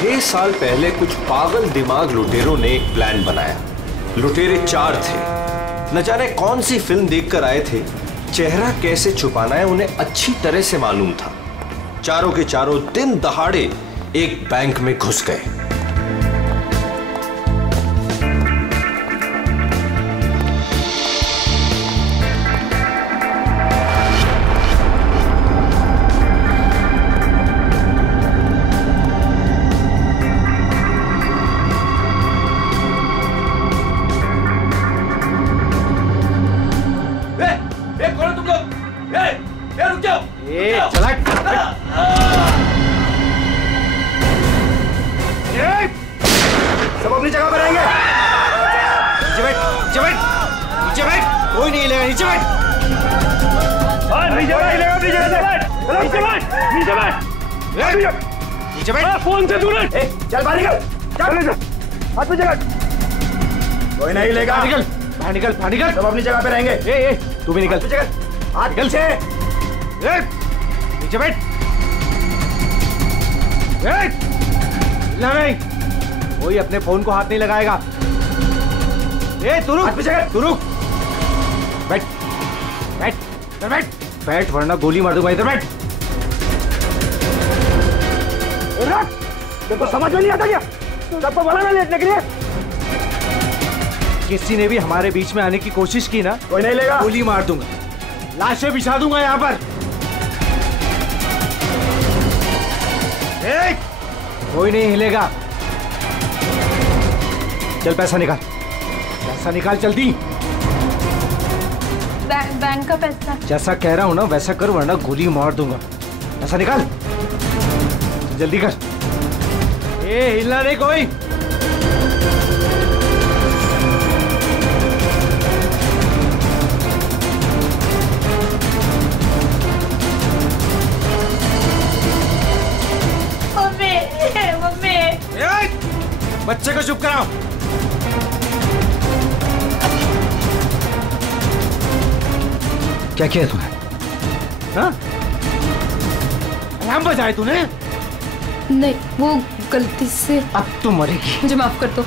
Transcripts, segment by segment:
6 साल पहले कुछ पागल दिमाग लुटेरों ने एक प्लान बनाया। लुटेरे 4 थे। न जाने कौन सी फिल्म देखकर आए थे। चेहरा कैसे छुपाना है उन्हें अच्छी तरह से मालूम था। चारों के चारों दिन दहाड़े एक बैंक में घुस गए। सब अपनी जगह पर रहेंगे। नीचे बैठ, नीचे बैठ, नीचे बैठ, कोई नहीं हिलेगा। नीचे बैठ, नीचे बैठ, नीचे बैठ, नीचे बैठ, नीचे बैठ। फोन से दूर रह। चल बाहर निकल, चल हाथ पे जगह। कोई नहीं हिलेगा। निकल बाहर, निकल बाहर, निकल। सब अपनी जगह पे रहेंगे। तू भी निकल। हाथ निकल से। नीचे बैठ। नहीं, कोई अपने फोन को हाथ नहीं लगाएगा। तू रुक, तू रुक। बैठ, बैठ, बैठ, बैठ वरना गोली मार दूंगा। इधर बैठ। तेरे को समझ में नहीं आता क्या? सबको बोला ना लेटने के लिए। किसी ने भी हमारे बीच में आने की कोशिश की ना, कोई नहीं लेगा। गोली मार दूंगा, लाशें बिछा दूंगा यहाँ पर। कोई नहीं हिलेगा। चल पैसा निकाल, पैसा निकाल जल्दी। बैंक का पैसा। जैसा कह रहा हूं ना वैसा कर वरना गोली मार दूंगा। पैसा निकाल जल्दी कर। हिलना नहीं कोई। बच्चे को चुप कराओ। क्या किया तूने? हाँ? अलार्म बजाए तूने? नहीं, वो गलती से। अब तू मरेगी। मुझे माफ कर दो।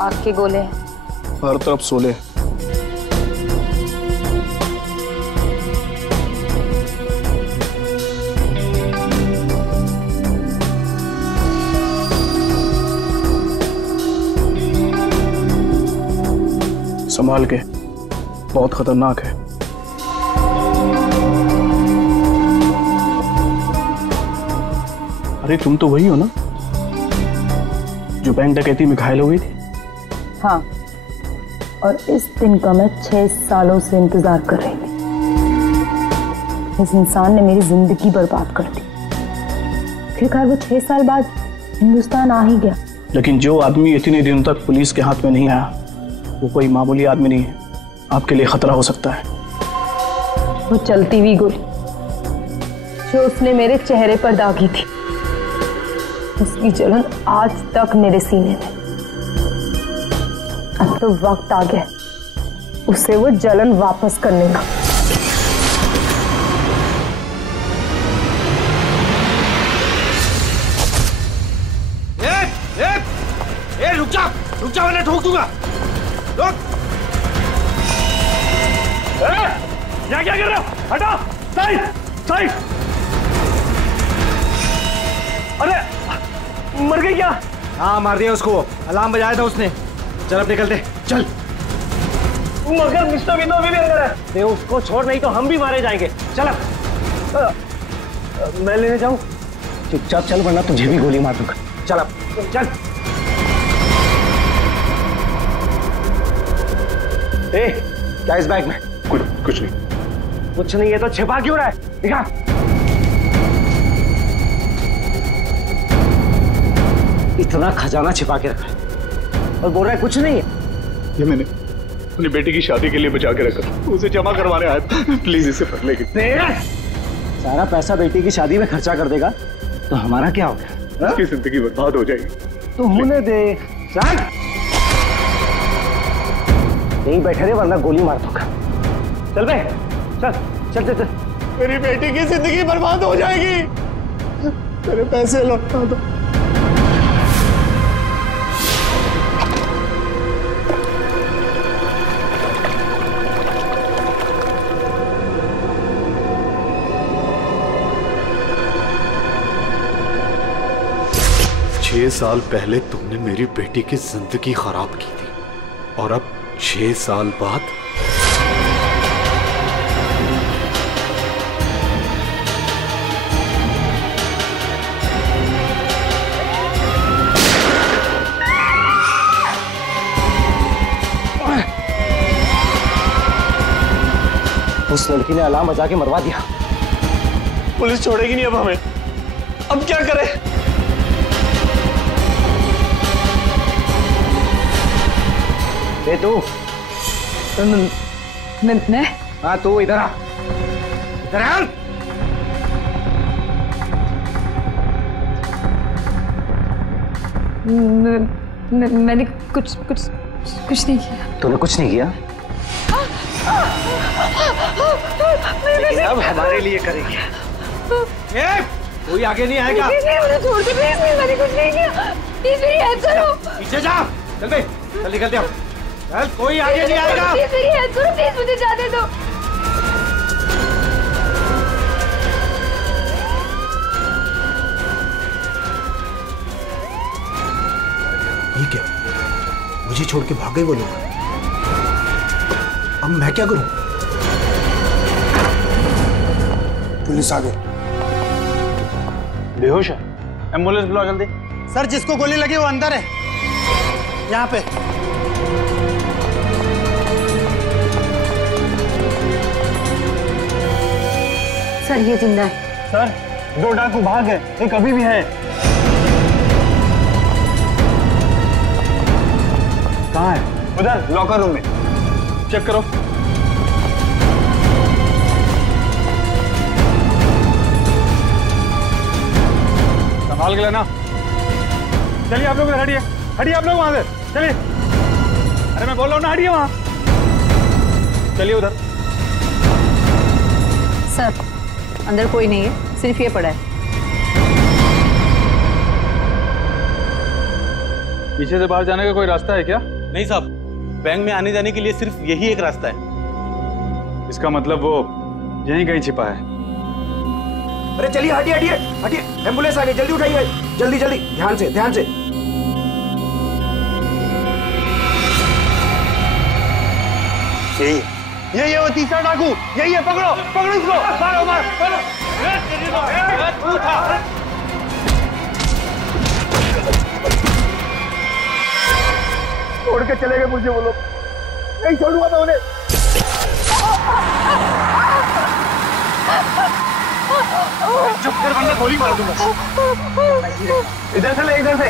आग के गोले हर तरफ सोले। संभाल के, बहुत खतरनाक है। अरे तुम तो वही हो ना जो बैंक डकैती में घायल हो गई थी? हाँ, और इस दिन का मैं 6 सालों से इंतजार कर रही थी। इस इंसान ने मेरी जिंदगी बर्बाद कर दी। आखिरकार वो 6 साल बाद हिंदुस्तान आ ही गया। लेकिन जो आदमी इतने दिनों तक पुलिस के हाथ में नहीं आया वो कोई मामूली आदमी नहीं है। आपके लिए खतरा हो सकता है। वो चलती हुई गोली जो उसने मेरे चेहरे पर दागी थी, उसकी जलन आज तक मेरे सीने में। अब तो वक्त आ गया उसे वो जलन वापस करने का। रुक जा वरना ठोक दूंगा। रुक। क्या कर रहे हो? हटो। Side side. अरे मर गई क्या? हाँ मार दिया उसको। अलार्म बजाया था उसने। चल अब निकलते। चल। मगर मिस्टर विनो अभी भी अंदर है। दे उसको छोड़, नहीं तो हम भी मारे जाएंगे। चल अब। मैं लेने जाऊं? चुपचाप चल वरना तुझे भी गोली मार दूंगा। चल अब चल। क्या इस बैग में? कुछ नहीं। कुछ नहीं है तो छिपा क्यों रहा है? दिखा। इतना खजाना छिपा के रखा है और बोल रहा है कुछ नहीं है। ये मैंने अपनी बेटी की शादी के लिए बचा के रखा, उसे जमा करवाने आया था। प्लीज इसे पढ़ लेगी। सारा पैसा बेटी की शादी में खर्चा कर देगा तो हमारा क्या होगा? उसकी जिंदगी बर्बाद हो जाएगी। तो होने दे। चल यहीं बैठे रहे वरना गोली मार दूंगा। चल बे, चल चल चल चल। मेरी बेटी की जिंदगी बर्बाद हो जाएगी। मेरे पैसे लौटा दो। 6 साल पहले तुमने मेरी बेटी की जिंदगी खराब की थी और अब 6 साल बाद उस लड़की ने अलार्म बजा के मरवा दिया। पुलिस छोड़ेगी नहीं अब हमें। अब क्या करें? तू मैं हाँ तू इधर आ, इधर आ। मैंने कुछ नहीं किया। तूने कुछ नहीं किया? लेकिन अब हमारे लिए करेगी। कोई आगे नहीं आएगा। मुझे छोड़ दो प्लीज, मैंने कुछ नहीं किया। प्लीज मेरी हेल्प करो। पीछे जा। चल बे, चल निकल जाओ। चल कोई आगे नहीं आएगा। प्लीज मेरी हेल्प करो, प्लीज मुझे जाने दो। ये क्या? मुझे छोड़ के भाग गए वो लोग। अब मैं क्या करूं? पुलिस आ गई। बेहोश है। एम्बुलेंस बुलाओ जल्दी। सर जिसको गोली लगी वो अंदर है, यहाँ पे। सर ये जिंदा है। सर 2 डाकू भाग गए, एक अभी भी है। कहाँ है? उधर लॉकर रूम में। चेक करो। संभाल के लेना। चलिए आप लोग इधर हटिए, हटिए आप लोग वहां से, चलिए। अरे मैं बोल रहा हूँ ना, हटिए वहां। चलिए उधर। सर अंदर कोई नहीं है, सिर्फ ये पड़ा है। पीछे से बाहर जाने का कोई रास्ता है क्या? नहीं साहब, बैंक में आने जाने के लिए सिर्फ यही एक रास्ता है। इसका मतलब वो यहीं कहीं छिपा है। अरे चलिए, हटिए हटिए हटिए, एम्बुलेंस आ गई, जल्दी उठाइए, जल्दी जल्दी, ध्यान से ध्यान से। यही है वो तीसरा डाकू, यही है। पकड़ो पकड़ो इसको, मारो मारो मारो। छोड़ के चले गए मुझे वो लोग, नहीं छोड़ूंगा मैं उन्हें। चुप कर वरना गोली मार दूंगा। इधर से ले, इधर से।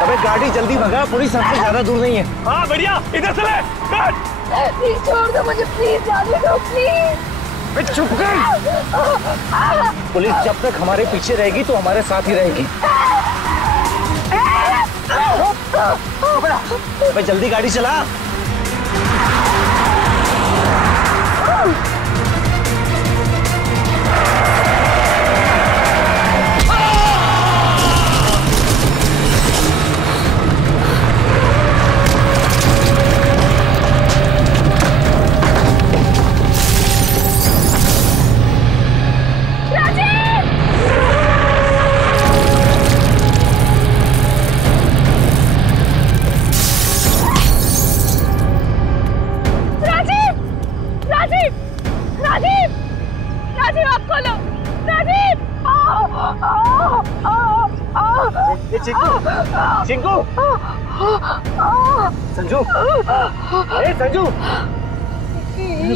अबे गाड़ी जल्दी भगा, पुलिस हमसे ज्यादा दूर नहीं है। हाँ बढ़िया, इधर से ले। प्लीज छोड़ दो मुझे, प्लीज जाने दो प्लीज। चुप कर। पुलिस जब तक हमारे पीछे रहेगी तो हमारे साथ ही रहेगी। अबे जल्दी गाड़ी चला। चिंकू, संजू, ए संजू,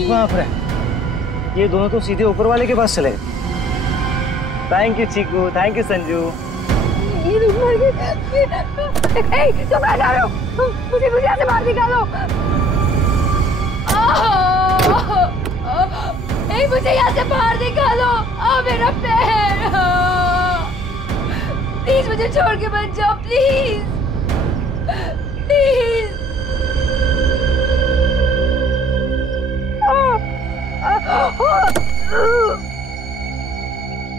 बाप रे, ये दोनों तो सीधे ऊपर वाले के पास चले गए। Thank you Chiku, thank you Sanju. मर गई। तुम कहाँ जा रहे हो? मुझे यहाँ से बाहर निकालो। मुझे यहाँ से बाहर निकालो। मेरा पैर। प्लीज मुझे छोड़ के मत जाओ, प्लीज प्लीज।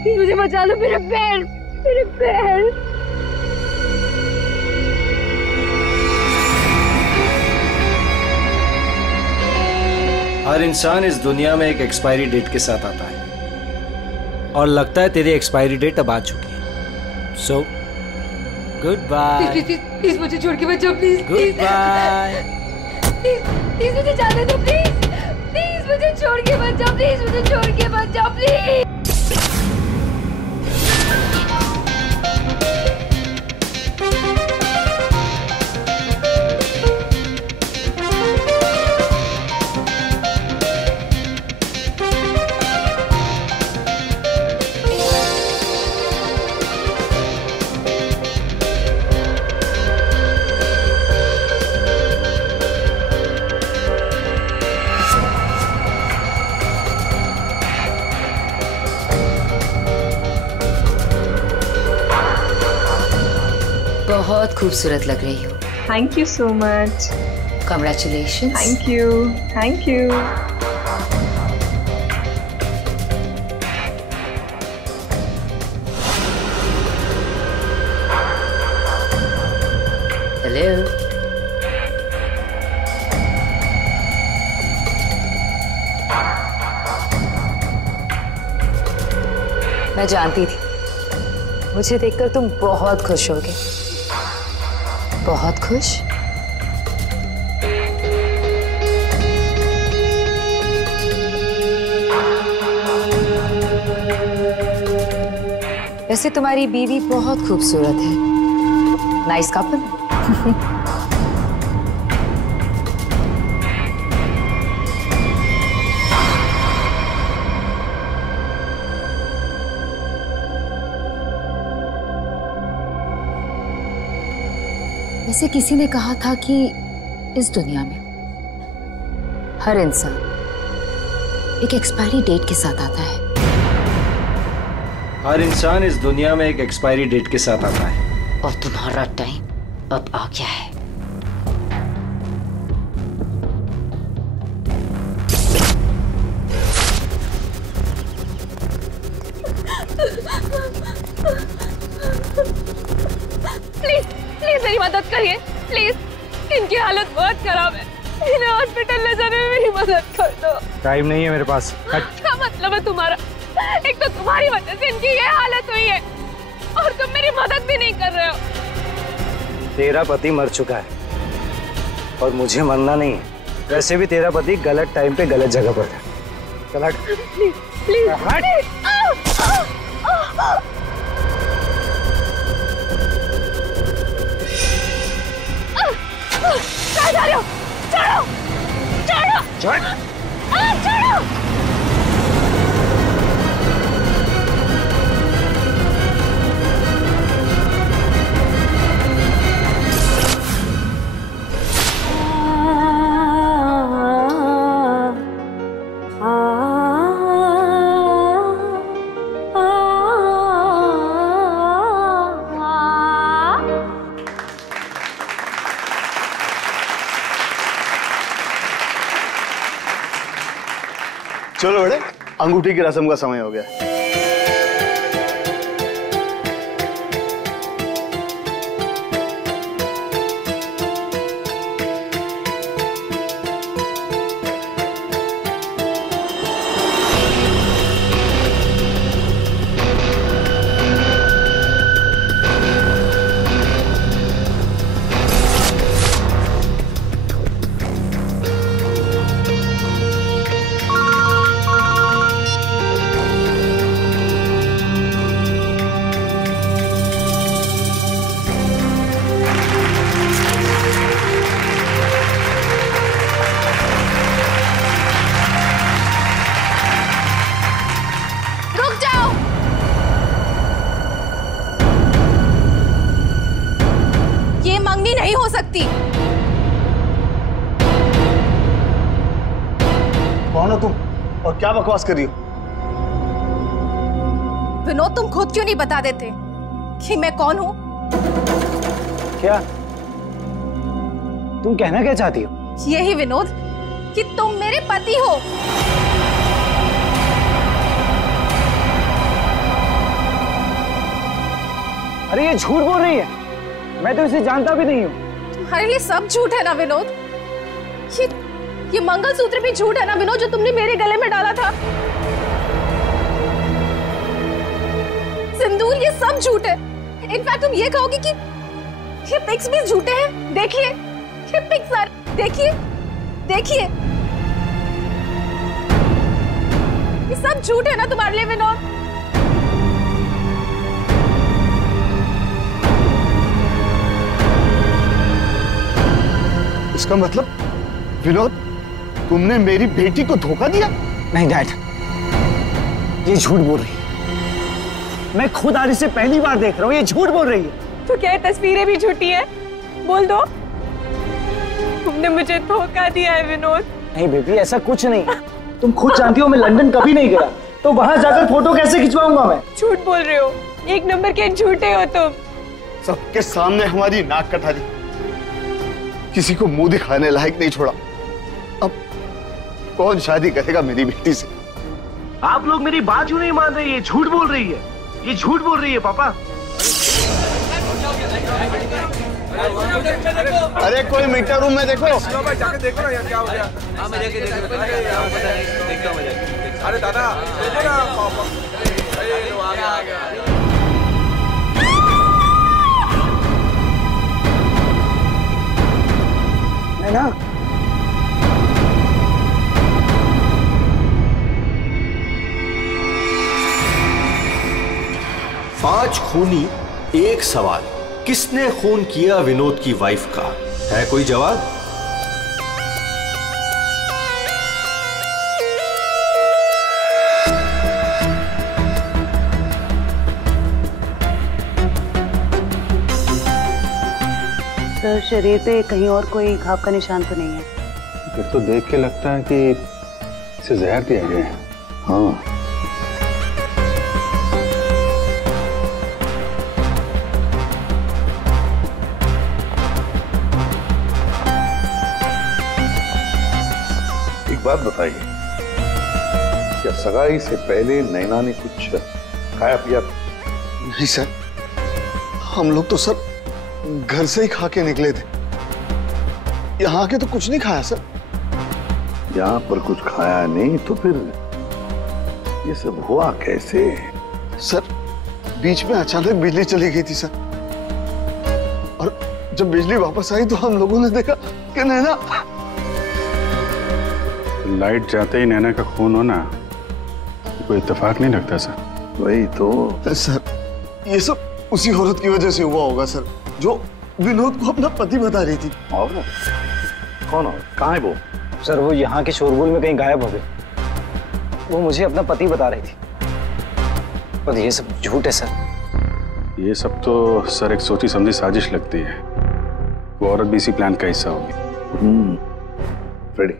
प्लीज मुझे बचा लो, मेरे पैर, मेरे पैर। हर इंसान इस दुनिया में एक एक्सपायरी डेट के साथ आता है और लगता है तेरी एक्सपायरी डेट अब आ चुकी है। So good bye. प्लीज मुझे छोड़ के मत जाओ, प्लीज। Good bye. प्लीज मुझे जाने दो, प्लीज प्लीज मुझे छोड़ के मत जाओ, प्लीज मुझे छोड़ के मत जाओ, प्लीज। बहुत खूबसूरत लग रही हो। Thank you so much. Congratulations. Thank you, thank you. Hello. मैं जानती थी मुझे देखकर तुम बहुत खुश होगे। बहुत खुश? वैसे तुम्हारी बीवी बहुत खूबसूरत है। Nice couple. वैसे किसी ने कहा था कि इस दुनिया में हर इंसान एक एक्सपायरी डेट के साथ आता है। हर इंसान इस दुनिया में एक एक्सपायरी डेट के साथ आता है। और तुम्हारा टाइम अब आ गया है। प्लीज मेरी मदद करिए, प्लीज। इनकी हालत बहुत खराब है, इन्हें हॉस्पिटल ले जाने में मेरी मदद कर दो। टाइम नहीं है मेरे पास। क्या मतलब है तुम्हारा? एक तो तुम्हारी वजह से इनकी ये हालत हुई है और तुम मेरी मदद भी नहीं कर रहे हो। तेरा पति मर चुका है और मुझे मरना नहीं है। वैसे भी तेरा पति गलत टाइम पे गलत जगह पर था। चल हट। प्लीज प्लीज हट। कहाँ जा रहे हो? छोड़ो, छोड़ो, छोड़ो। चलो बेटे, अंगूठी की रस्म का समय हो गया। और क्या बकवास कर रही हो? विनोद, तुम खुद क्यों नहीं बता देते कि मैं कौन हूँ? क्या तुम कहना क्या चाहती हो? यही विनोद कि तुम मेरे पति हो। अरे ये झूठ बोल रही है, मैं तो इसे जानता भी नहीं हूँ। तुम्हारे लिए सब झूठ है ना विनोद? ये मंगलसूत्र भी झूठ है ना विनोद, जो तुमने मेरे गले में डाला था? सिंदूर, ये सब झूठ है। इनफैक्ट तुम ये कहोगे कि ये पिक्स भी झूठे हैं। देखिए ये पिक्स, देखिए देखिए, ये सब झूठ है ना तुम्हारे लिए विनोद? इसका मतलब विनोद, तुमने मेरी बेटी को धोखा दिया? नहीं डैड, ये झूठ बोल रही है। मैं खुद आज इसे पहली बार देख रहा हूँ, ये झूठ बोल रही है। तो क्या ये तस्वीरें भी झूठी है? बोल दो, तुमने मुझे धोखा दिया है विनोद। नहीं बेबी, ऐसा कुछ नहीं। तुम खुद जानती हो मैं लंदन कभी नहीं गया, तो वहां जाकर फोटो कैसे खिंचवाऊंगा मैं? झूठ बोल रहे हो, एक नंबर के झूठे हो तुम। सबके सामने हमारी नाक कटा दी, किसी को मुंह दिखाने लायक नहीं छोड़ा। अब कौन शादी करेगा मेरी बेटी से? आप लोग मेरी बात क्यों नहीं मान रहे? ये झूठ बोल रही है, ये झूठ बोल रही है पापा। अरे कोई मीटर रूम में देखो। जाके देखो ना यार क्या हो गया। अरे दादा देखो ना, आ गया। है ना? पांच खूनी एक सवाल, किसने खून किया विनोद की वाइफ का? है कोई जवाब? सर, शरीर पे कहीं और कोई घाव का निशान तो नहीं है? फिर तो देख के लगता है कि इसे जहर दिया गया है। हाँ, बात बताइए, क्या सगाई से पहले नैना ने कुछ खाया पिया? नहीं सर, हम लोग तो सर घर से ही खा के निकले थे, यहाँ आके तो कुछ नहीं खाया सर। यहाँ पर कुछ खाया नहीं तो फिर ये सब हुआ कैसे? सर बीच में अचानक बिजली चली गई थी सर, और जब बिजली वापस आई तो हम लोगों ने देखा कि नैना। लाइट जाते ही नैना का खून होना कोई इत्तेफाक नहीं लगता सर। वही तो सर, ये सब उसी औरत की वजह से हुआ होगा सर, जो विनोद को अपना पति बता रही थी। औरत? कौन औरत? कहाँ है वो? सर वो यहाँ के शोरगुल में कहीं गायब हो गई। वो मुझे अपना पति बता रही थी, पर ये सब झूठ है सर। ये सब तो सर एक सोची समझी साजिश लगती है। वो औरत भी इसी प्लान का हिस्सा होगी। फ्रेडी,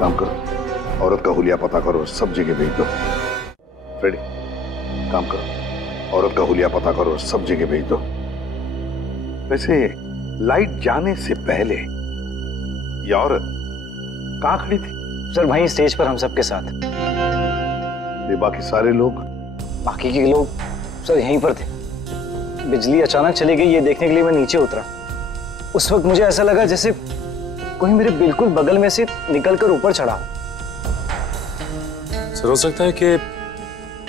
काम करो, औरत का हुलिया पता करो, सब जगह भेज दो। फ्रेडी, काम करो, औरत का हुलिया पता करो, सब जगह भेज दो। वैसे लाइट जाने से पहले ये औरत कहाँ खड़ी थी? सर वहीं स्टेज पर हम सबके साथ। ये बाकी सारे लोग? बाकी के लोग सर यहीं पर थे। बिजली अचानक चली गई ये देखने के लिए मैं नीचे उतरा। उस वक्त मुझे ऐसा लगा जैसे कोई मेरे बिल्कुल बगल में से निकलकर ऊपर चढ़ा। सर हो सकता है कि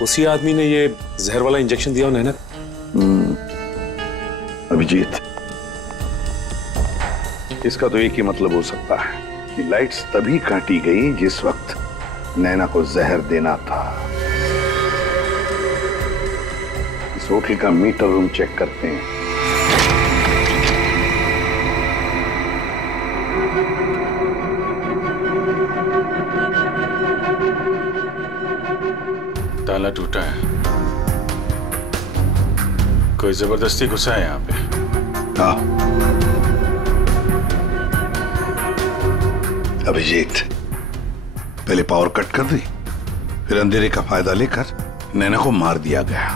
उसी आदमी ने ये जहर वाला इंजेक्शन दिया हो नैना। अभिजीत, इसका तो एक ही मतलब हो सकता है कि लाइट्स तभी काटी गई जिस वक्त नैना को जहर देना था। इस होटल का मीटर रूम चेक करते हैं। ताला टूटा है, कोई जबरदस्ती घुसा है यहाँ पे। हाँ अभिजीत, पहले पावर कट कर दी, फिर अंधेरे का फायदा लेकर नैना को मार दिया गया।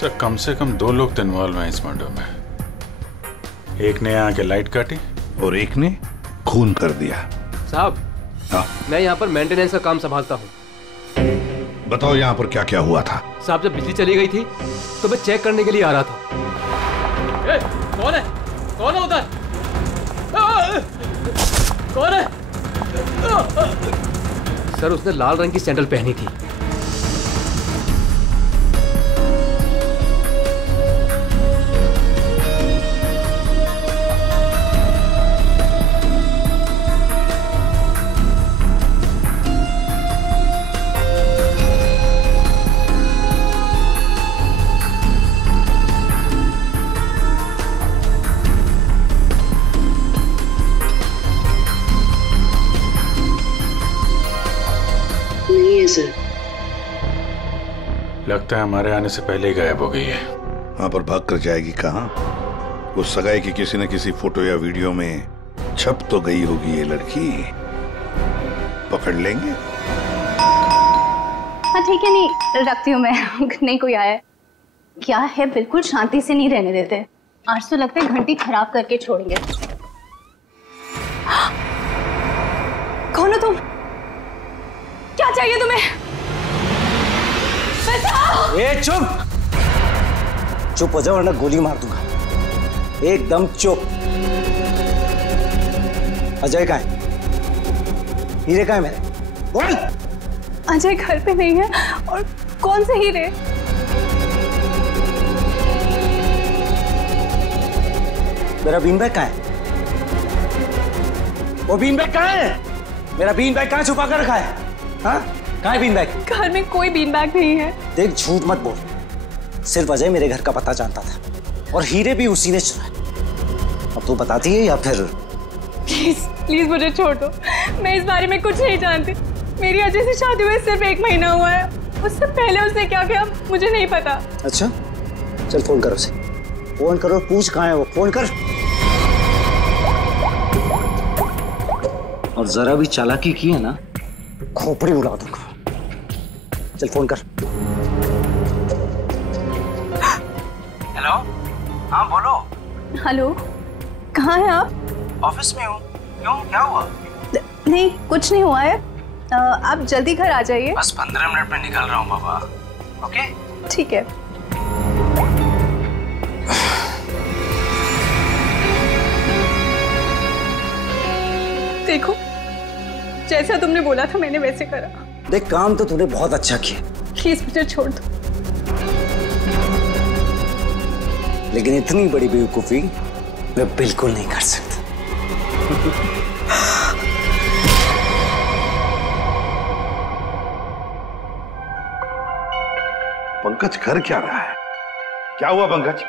सर कम से कम 2 लोग तो इन्वॉल्व हैं इस मर्डर में। एक ने आके लाइट काटी और एक ने खून कर दिया। साहब, हाँ? मैं यहाँ पर मेंटेनेंस का काम संभालता हूँ। बताओ यहाँ पर क्या क्या हुआ था? साहब, जब बिजली चली गई थी तो मैं चेक करने के लिए आ रहा था। कौन है? कौन है उधर? कौन है? सर, उसने लाल रंग की सैंडल पहनी थी। लगता है हमारे आने से पहले ही गायब हो गई है। वहां पर भाग कर जाएगी कहाँ? उस सगाई की किसी न किसी फोटो या वीडियो में छप तो गई होगी ये लड़की। पकड़ लेंगे। हाँ ठीक है, नहीं रखती हूँ मैं। नहीं कोई आया है क्या है? बिल्कुल शांति से नहीं रहने देते। आज तो लगता है घंटी खराब करके छोड़ेंगे। कौन हो तुम? क्या चाहिए तुम्हें? ए चुप! चुप हो जाओ वरना गोली मार दूंगा। एकदम चुप। अजय कहाँ है? हीरे कहाँ है मेरे? बोल। अजय घर पे नहीं है। और कौन से हीरे? मेरा बीन बैग कहाँ है? वो बीन बैग कहाँ है? मेरा बीन बैग कहाँ छुपा कर रखा है? हाँ? कहाँ है बीन बैग? घर में कोई बीन बैग नहीं है। देख झूठ मत बोल। सिर्फ अजय मेरे घर का पता जानता था और हीरे भी उसी ने चुराए। अब तू बताती है या फिर? प्लीज प्लीज मुझे छोड़ दो। मैं इस बारे में कुछ नहीं जानती। मेरी अजय से शादी हुए सिर्फ 1 महीना हुआ है। उससे पहले उसने क्या किया मुझे नहीं पता। अच्छा चल फोन करो उसे। फोन करो, पूछ कहाँ है वो। फोन कर। और जरा भी चालाकी की है ना, खोपड़ी उड़ा दूंगा। चल फोन कर। हेलो, हाँ बोलो। हेलो, कहाँ हैं आप? ऑफिस में हूँ। क्यों, क्या हुआ? नहीं कुछ नहीं हुआ है। आप जल्दी घर आ जाइए। बस 15 मिनट में निकल रहा हूँ बाबा। ओके ठीक है। देखो जैसा तुमने बोला था मैंने वैसे करा। देख काम तो तूने बहुत अच्छा किया। प्लीज मुझे छोड़ दो। लेकिन इतनी बड़ी बेवकूफी मैं बिल्कुल नहीं कर सकता। पंकज कर क्या रहा है? क्या हुआ पंकज?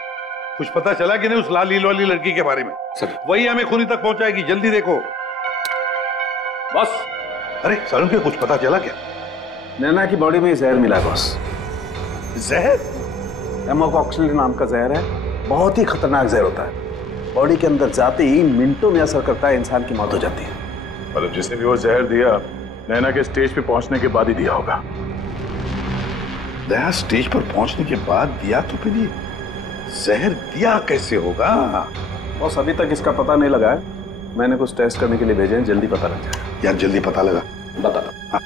कुछ पता चला कि नहीं उस लाल लील वाली लड़की के बारे में? सर वही हमें खूनी तक पहुंचाएगी। जल्दी देखो। बस। अरे सरुण के कुछ पता चला क्या? नैना की बॉडी में जहर मिला बॉस। जहर? एमोकॉक्सिलिन नाम का जहर है। बहुत ही खतरनाक जहर होता है। बॉडी के अंदर जाते ही मिनटों में असर करता है, इंसान की मौत हो जाती है। मतलब जिसने भी वो जहर दिया नैना के स्टेज पे पहुंचने के बाद ही दिया होगा। दया स्टेज पर पहुंचने के बाद दिया तो फिर ये जहर दिया कैसे होगा? बॉस अभी तक इसका पता नहीं लगा है। मैंने कुछ टेस्ट करने के लिए भेजे हैं, जल्दी पता लग जाएगा। यार जल्दी पता लगा। बता। हाँ।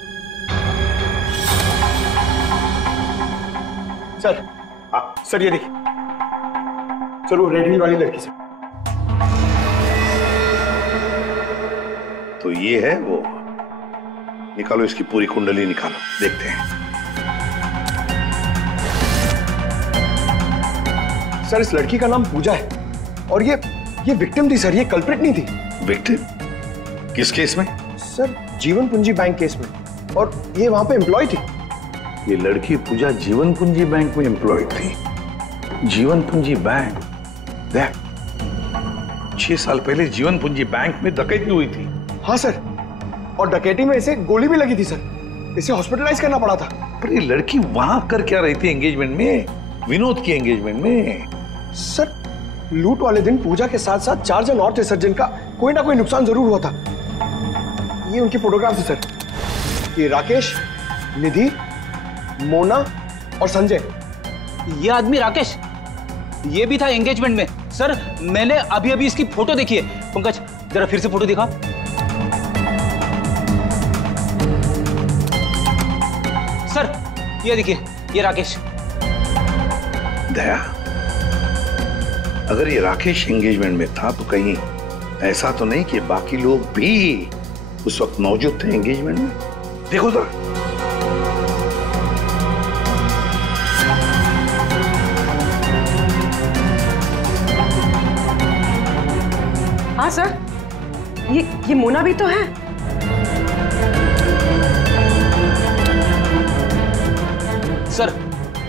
सर। हाँ सर ये देखिए सर, वो रेड हिल वाली लड़की सर। तो ये है वो। निकालो इसकी पूरी कुंडली निकालो, देखते हैं। सर इस लड़की का नाम पूजा है और ये विक्टिम थी सर, ये कल्प्रिट नहीं थी। विक्टिम? किस केस में? सर जीवन पूंजी बैंक केस में। और ये वहां पे एम्प्लॉय थी। ये लड़की पूजा जीवन पूंजी बैंक में एम्प्लॉय थी। जीवन पूंजी बैंक? देख 6 साल पहले जीवन पूंजी बैंक में डकैती हुई थी। हाँ सर, और डकैती में इसे गोली भी लगी थी सर। इसे हॉस्पिटलाइज करना पड़ा था। पर ये लड़की वहां कर क्या रही थी एंगेजमेंट में? विनोद की एंगेजमेंट में। सर लूट वाले दिन पूजा के साथ साथ 4 जन और थे सर, जिनका कोई ना कोई नुकसान जरूर हुआ था। ये उनकी फोटोग्राफ है सर। ये राकेश, निधि, मोना और संजय। ये आदमी राकेश, ये भी था एंगेजमेंट में। सर मैंने अभी अभी इसकी फोटो देखी है। पंकज जरा फिर से फोटो दिखा। सर ये देखिए, ये राकेश। दया, अगर ये राकेश एंगेजमेंट में था तो कहीं ऐसा तो नहीं कि बाकी लोग भी उस वक्त मौजूद थे एंगेजमेंट में? देखो तो। हाँ सर, ये मोना भी तो है। सर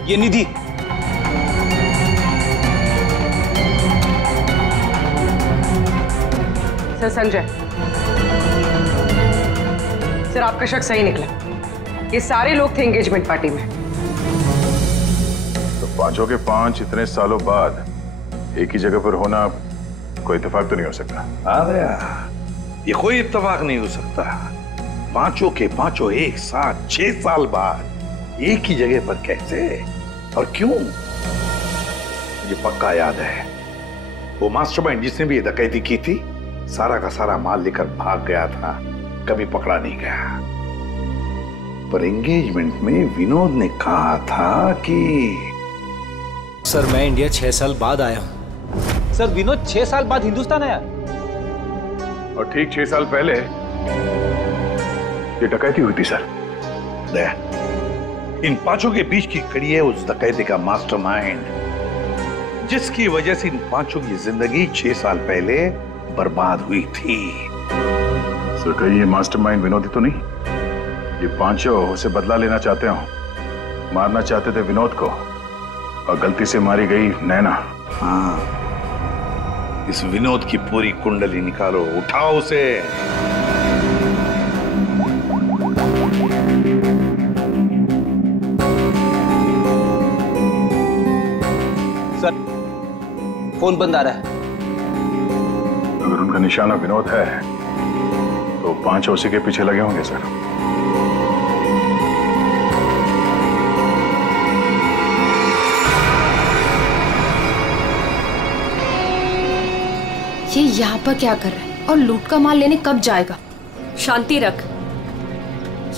ये निधि। सर संजय, सर आपका शक सही निकला। ये सारे लोग थे एंगेजमेंट पार्टी में। तो पांचों के पांच इतने सालों बाद एक ही जगह पर होना कोई इत्तेफाक तो नहीं हो सकता। हाँ दया, ये कोई इत्तेफाक नहीं हो सकता। पांचों के पांचों एक साथ 6 साल बाद एक ही जगह पर कैसे और क्यों? मुझे पक्का याद है, वो मास्टरमाइंड जिसने भी ये डकैती की थी सारा का सारा माल लेकर भाग गया था, कभी पकड़ा नहीं गया। पर एंगेजमेंट में विनोद ने कहा था कि सर मैं इंडिया 6 साल बाद आया हूं। सर विनोद 6 साल बाद हिंदुस्तान आया। और ठीक 6 साल पहले ये डकैती हुई थी सर। दया, इन पांचों के बीच की कड़ी है उस डकैती का मास्टरमाइंड, जिसकी वजह से इन पांचों की जिंदगी 6 साल पहले बर्बाद हुई थी। सर कहीं ये मास्टरमाइंड विनोद ही तो नहीं? ये पांचों उसे बदला लेना चाहते हो, मारना चाहते थे विनोद को और गलती से मारी गई नैना। हाँ, इस विनोद की पूरी कुंडली निकालो, उठाओ उसे। सर फोन बंद आ रहा है। अगर उनका निशाना विनोद है तो पांचों उसी के पीछे लगे होंगे सर। ये यहाँ पर क्या कर रहा है और लूट का माल लेने कब जाएगा? शांति रख।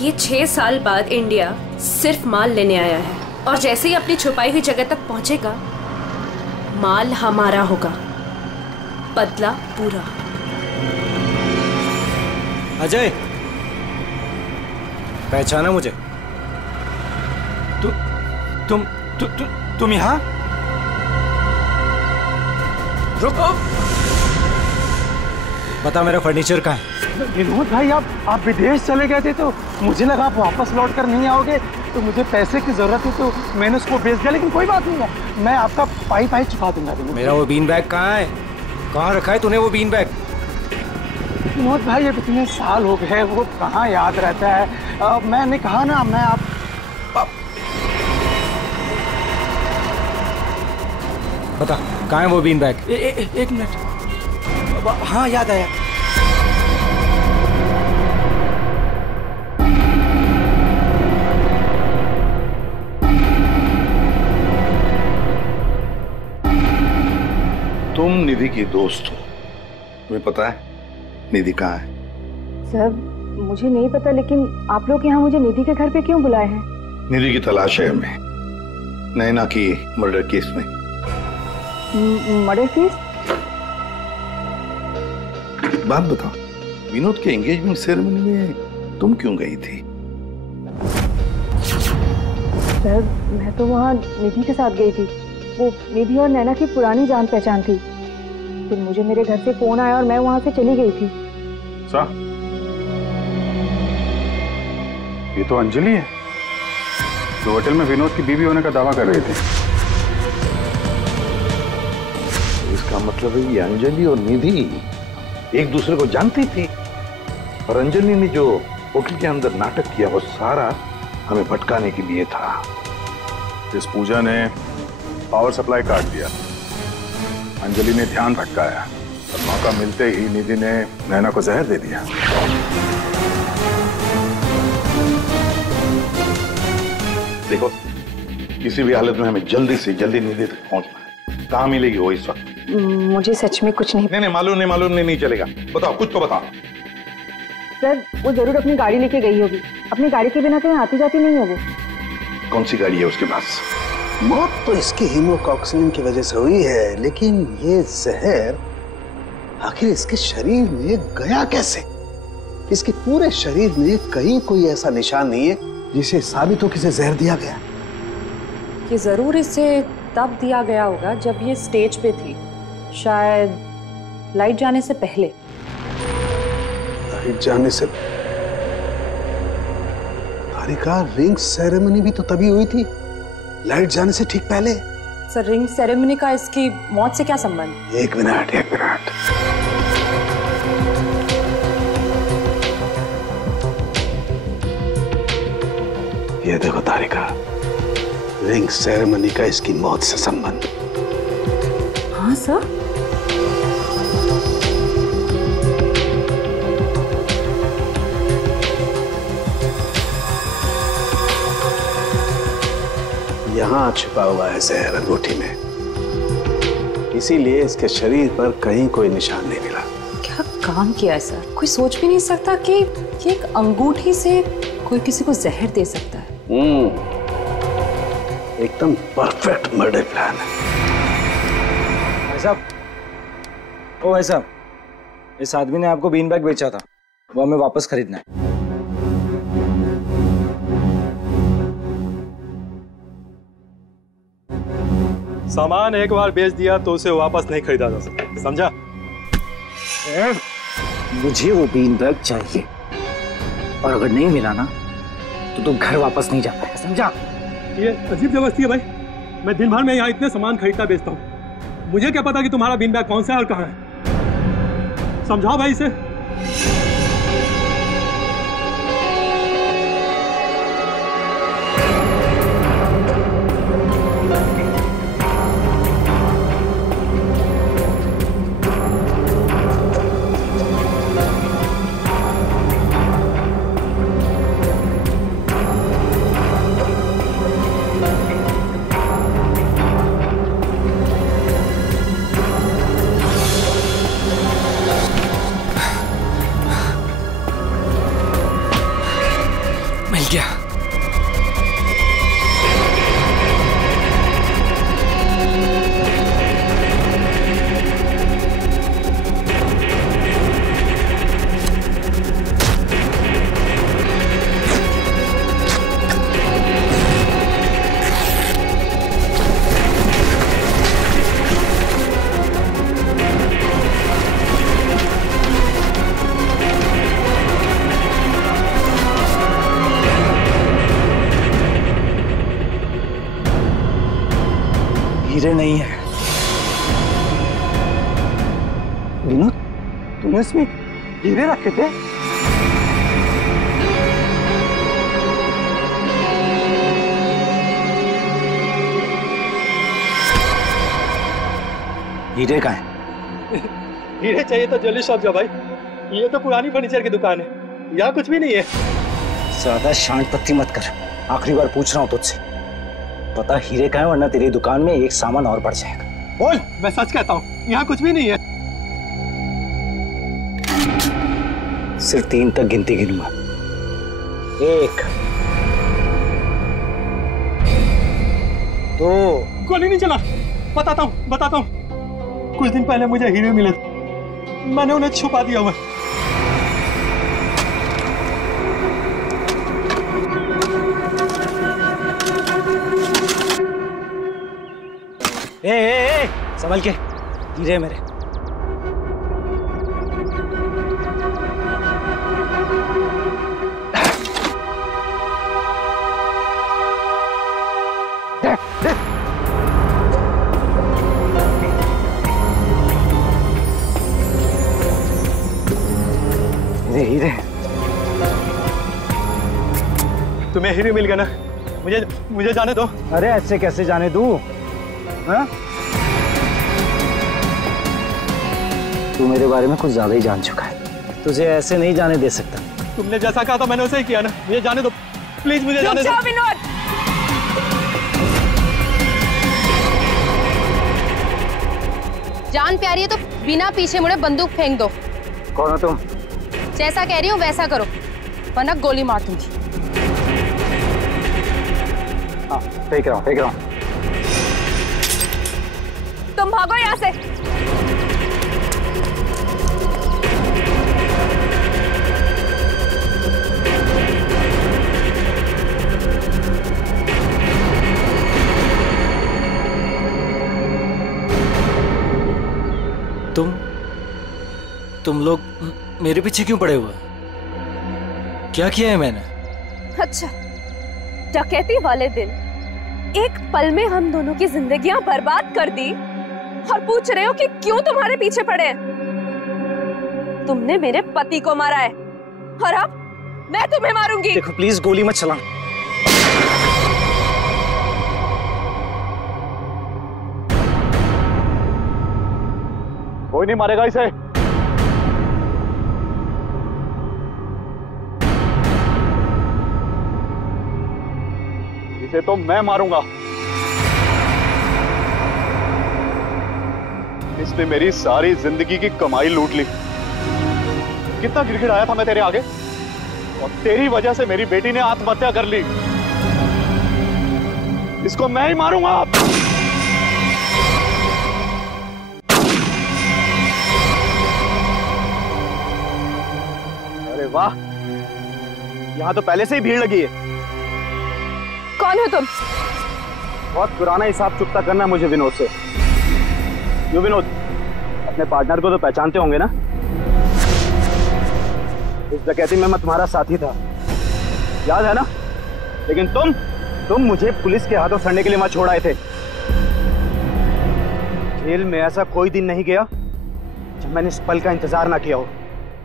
ये 6 साल बाद इंडिया सिर्फ माल लेने आया है और जैसे ही अपनी छुपाई हुई जगह तक पहुंचेगा माल हमारा होगा, बदला पूरा। अजय, पहचाना मुझे? तुम यहाँ? रुको। बता मेरा फर्नीचर कहाँ है? विनोद भाई आप विदेश चले गए थे तो मुझे लगा आप वापस लौट कर नहीं आओगे, तो मुझे पैसे की जरूरत थी तो मैंने उसको बेच दिया। लेकिन कोई बात नहीं है, मैं आपका पाई चुका दूंगा। मेरा वो बीन बैग कहाँ है? कहाँ रखा है तूने वो बीन बैग? विनोद भाई अब इतने साल हो गए, वो कहाँ याद रहता है। मैंने कहा ना, मैं आप बता कहाँ है वो बीन बैग? एक मिनट। हाँ याद आया। तुम निधि की दोस्त हो, तुम्हें पता है निधि कहाँ है? सर मुझे नहीं पता, लेकिन आप लोग यहाँ मुझे निधि के घर पे क्यों बुलाए हैं? निधि की तलाश है हमें, नैना की मर्डर केस में। Murder case? बात बताओ, विनोद के एंगेजमेंट सेरेमनी में तुम क्यों गई थी? सर मैं तो वहाँ निधि के साथ गई थी। वो निधि और नैना की पुरानी जान पहचान थी। फिर मुझे मेरे घर से फोन आया और मैं वहाँ से चली गई थी। ये तो अंजलि है जो होटल में विनोद की बीवी होने का दावा कर रही थी। इसका मतलब है ये अंजलि और निधि एक दूसरे को जानती थी, और अंजलि ने जो होटल के अंदर नाटक किया वो सारा हमें भटकाने के लिए था। इस पूजा ने पावर सप्लाई काट दिया, अंजलि ने ध्यान भटकाया और मौका मिलते ही निधि ने नैना को जहर दे दिया। देखो, किसी भी हालत में हमें जल्दी से जल्दी निधि तक पहुंचना है। कहाँ मिलेगी वो इस वक्त? मुझे सच में कुछ नहीं। नहीं, मालूम नहीं चलेगा। बताओ, कुछ तो बताओ। सर, वो जरूर अपनी गाड़ी लेके गई होगी। अपनी गाड़ी के बिना कहीं आती जाती नहीं होगी। कौन सी गाड़ी है उसके पास? मौत तो इसकी हीमोकॉक्सिन की वजह से हुई है, लेकिन ये जहर आखिर इसके शरीर में गया कैसे? इसके पूरे शरीर में कहीं कोई ऐसा निशान नहीं है जिसे साबित हो कि इसे जहर दिया गया। ये जरूर इसे तब दिया गया होगा जब ये स्टेज पे थी, शायद लाइट जाने से पहले। लाइट जाने से? तारिका, रिंग सेरेमनी भी तो तभी हुई थी, लाइट जाने से ठीक पहले। सर, रिंग सेरेमनी का इसकी मौत से क्या संबंध? एक मिनट। ये देखो तारिका, रिंग सेरेमनी का इसकी मौत से संबंध। हाँ सर। यहाँ छिपा हुआ है जहर अंगूठी में, इसीलिए इसके शरीर पर कहीं कोई निशान नहीं मिला। क्या काम किया है सर? कोई सोच भी नहीं सकता कि एक अंगूठी से कोई किसी को जहर दे सकता है। एकदम परफेक्ट मर्डर प्लान है। भाई साहब, ओ भाई साहब, इस आदमी ने आपको बीन बैग बेचा था, वो हमें वापस खरीदना है। सामान एक बार बेच दिया तो उसे वापस नहीं खरीदा जा सकता, समझा? मुझे वो बीन बैग चाहिए, और अगर नहीं मिला ना तो तुम घर वापस नहीं जा पाएगा, समझा? ये अजीब जबरदस्ती है भाई। मैं दिन भर में यहाँ इतने सामान खरीदता बेचता हूँ, मुझे क्या पता कि तुम्हारा बीन बैग कौन सा है और कहाँ है? समझाओ भाई इसे। मिल गया। हीरे नहीं है। विनोद, तूने इसमें हीरे रखे थे? हीरे कहाँ है? हीरे चाहिए तो ज्वेलरी शॉप जा भाई, ये तो पुरानी फर्नीचर की दुकान है, यहाँ कुछ भी नहीं है। ज्यादा शांत पत्ती मत कर, आखिरी बार पूछ रहा हूँ तुझसे, पता हीरे कहाँ है, वरना तेरी दुकान में एक सामान और बढ़ जाएगा। बोल। मैं सच कहता हूँ, यहाँ कुछ भी नहीं है। सिर्फ 3 तक गिनती गिनूंगा। 1 2। गोली नहीं चला। बताता हूँ। कुछ दिन पहले मुझे हीरे मिले, मैंने उन्हें छुपा दिया हुआ। ए, संभल के, हीरे मेरे। हीरे। तुम्हें हीरे मिल गया ना? मुझे जाने दो। अरे ऐसे कैसे जाने दूं? हाँ? तू मेरे बारे में कुछ ज्यादा ही जान चुका है, तुझे ऐसे नहीं जाने दे सकता। तुमने जैसा कहा था मैंने वैसे ही किया ना, मुझे जाने दो प्लीज, मुझे जाने दो। विनोद, जान प्यारी है तो बिना पीछे मुड़े बंदूक फेंक दो। कौन हो तुम? जैसा कह रही हूँ वैसा करो, वरना गोली मार दूंगी। हाँ, फेंक रहा हूँ। तुम भागो यहाँ से। तुम लोग मेरे पीछे क्यों पड़े हुए? क्या किया है मैंने? अच्छा, डकैती वाले दिन एक पल में हम दोनों की जिंदगियां बर्बाद कर दी और पूछ रहे हो कि क्यों तुम्हारे पीछे पड़े हैं? तुमने मेरे पति को मारा है और अब मैं तुम्हें मारूंगी। देखो प्लीज गोली मत चला। कोई नहीं मारेगा इसे। इसे तो मैं मारूंगा। इसने मेरी सारी जिंदगी की कमाई लूट ली। कितना गिड़गिड़ाया था मैं तेरे आगे, और तेरी वजह से मेरी बेटी ने आत्महत्या कर ली। इसको मैं ही मारूंगा। अरे वाह, यहां तो पहले से ही भीड़ लगी है। कौन हो तुम? बहुत पुराना हिसाब चुकता करना मुझे विनोद से। क्यों विनोद, अपने पार्टनर को तो पहचानते होंगे ना? इस डकैती में मैं तुम्हारा साथी था, याद है ना? लेकिन तुम मुझे पुलिस के हाथों सड़ने के लिए वहां छोड़ आए थे। जेल में ऐसा कोई दिन नहीं गया जब मैंने इस पल का इंतजार ना किया हो।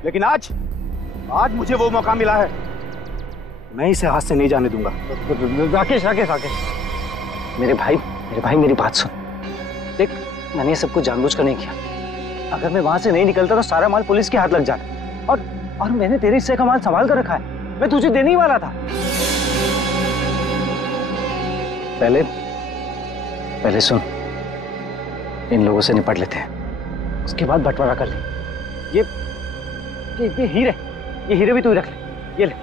लेकिन आज मुझे वो मौका मिला है, मैं इसे हाथ से नहीं जाने दूंगा। राकेश मेरे भाई मेरी बात सुन। देख, मैंने ये सब कुछ जानबूझकर नहीं किया। अगर मैं वहां से नहीं निकलता तो सारा माल पुलिस के हाथ लग जाता, और मैंने तेरे हिस्से का माल संभाल कर रखा है। मैं तुझे देने ही वाला था। पहले सुन, इन लोगों से निपट लेते हैं, उसके बाद बंटवारा कर ले। ये हीरे भी तू रख ले। ये ले।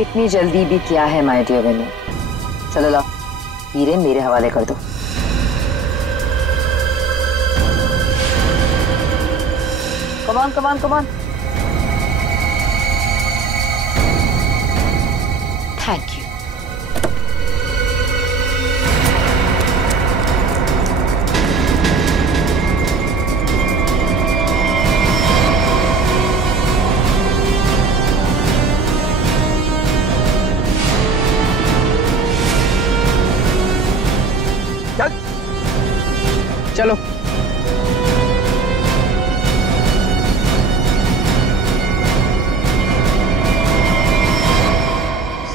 इतनी जल्दी भी क्या है माय डियर विनोद? चलो लाओ, हीरे मेरे हवाले कर दो। Come on. Thank you. चलो।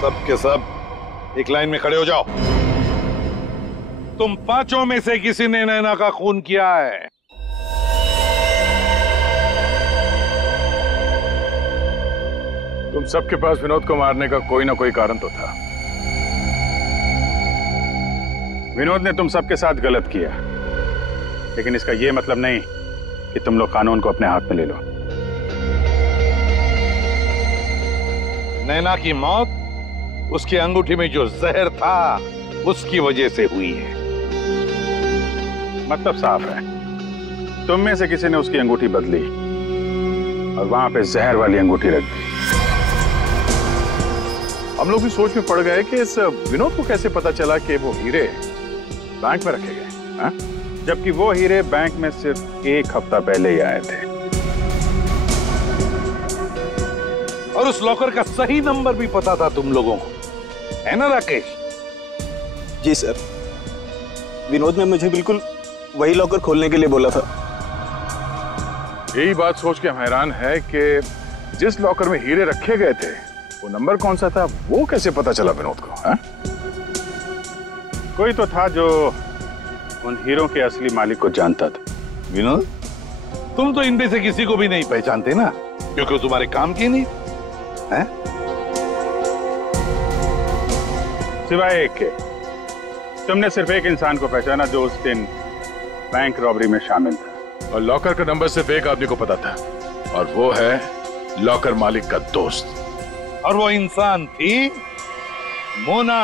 सब के सब एक लाइन में खड़े हो जाओ। तुम पांचों में से किसी ने नैना का खून किया है? तुम सबके पास विनोद को मारने का कोई ना कोई कारण तो था। विनोद ने तुम सबके साथ गलत किया, लेकिन इसका यह मतलब नहीं कि तुम लोग कानून को अपने हाथ में ले लो। नैना की मौत उसकी अंगूठी में जो जहर था उसकी वजह से हुई है। मतलब साफ है, तुम में से किसी ने उसकी अंगूठी बदली और वहां पे जहर वाली अंगूठी रख दी। हम लोग भी सोच में पड़ गए कि इस विनोद को कैसे पता चला कि वो हीरे बैंक में रखे गए, जबकि वो हीरे बैंक में सिर्फ एक हफ्ता पहले ही आए थे। और उस लॉकर का सही नंबर भी पता था तुम लोगों को, है ना राकेश? जी सर, विनोद ने मुझे बिल्कुल वही लॉकर खोलने के लिए बोला था। यही बात सोच के हम हैरान है कि जिस लॉकर में हीरे रखे गए थे वो नंबर कौन सा था, वो कैसे पता चला विनोद को? कोई तो था जो उन हीरो के असली मालिक को जानता था। विनोद, तुम तो इनमें से किसी को भी नहीं पहचानते ना, क्योंकि वो तुम्हारे काम की नहीं है। सिवाय एक के, तुमने सिर्फ एक इंसान को पहचाना जो उस दिन बैंक रॉबरी में शामिल था, और लॉकर का नंबर सिर्फ एक आदमी को पता था, और वो है लॉकर मालिक का दोस्त। और वो इंसान थी मोना।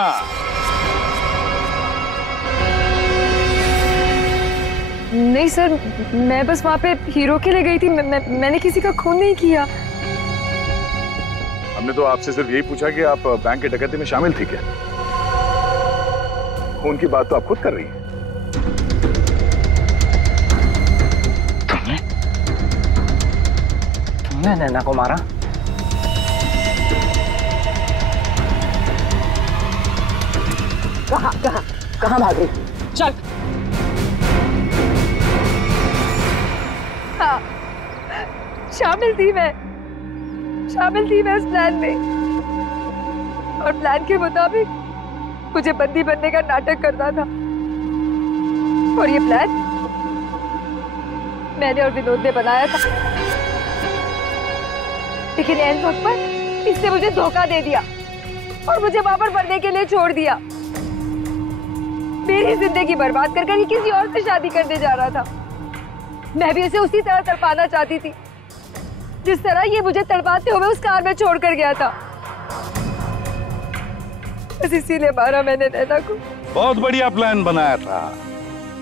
नहीं सर, मैं बस वहाँ पे हीरो के लिए गई थी। मैंने किसी का खून नहीं किया। हमने तो आपसे सिर्फ यही पूछा कि आप बैंक की डकैती में शामिल थी क्या। खून की बात तो आप खुद कर रही हैं। तुमने नैना को मारा? कहाँ भाग रही? चल। हाँ, शामिल थी मैं इस प्लान में, और प्लान के मुताबिक मुझे बंदी बनने का नाटक करना था। और ये प्लान मैंने और विनोद ने बनाया था, लेकिन ऐन वक्त पर इसने मुझे धोखा दे दिया और मुझे वहां पर मरने के लिए छोड़ दिया। मेरी जिंदगी बर्बाद कर कर ये किसी और से शादी करने जा रहा था। मैं भी उसे उसी तरह तड़पाना चाहती थी जिस तरह ये मुझे तड़पाते हुए उस कार में छोड़कर गया था। बस इसीलिए मारा मैंने नैना को। बहुत बढ़िया प्लान बनाया था,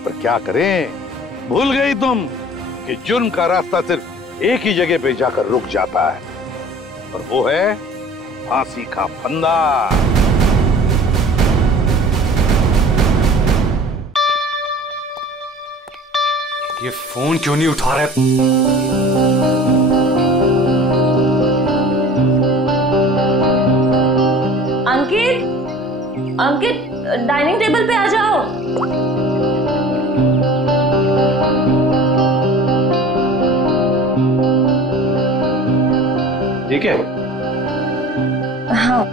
पर क्या करें, भूल गई तुम कि जुर्म का रास्ता सिर्फ एक ही जगह पे जाकर रुक जाता है, और वो है फांसी का फंदा। ये फोन क्यों नहीं उठा रहा? अंकित, डाइनिंग टेबल पे आ जाओ। ठीक है? हाँ,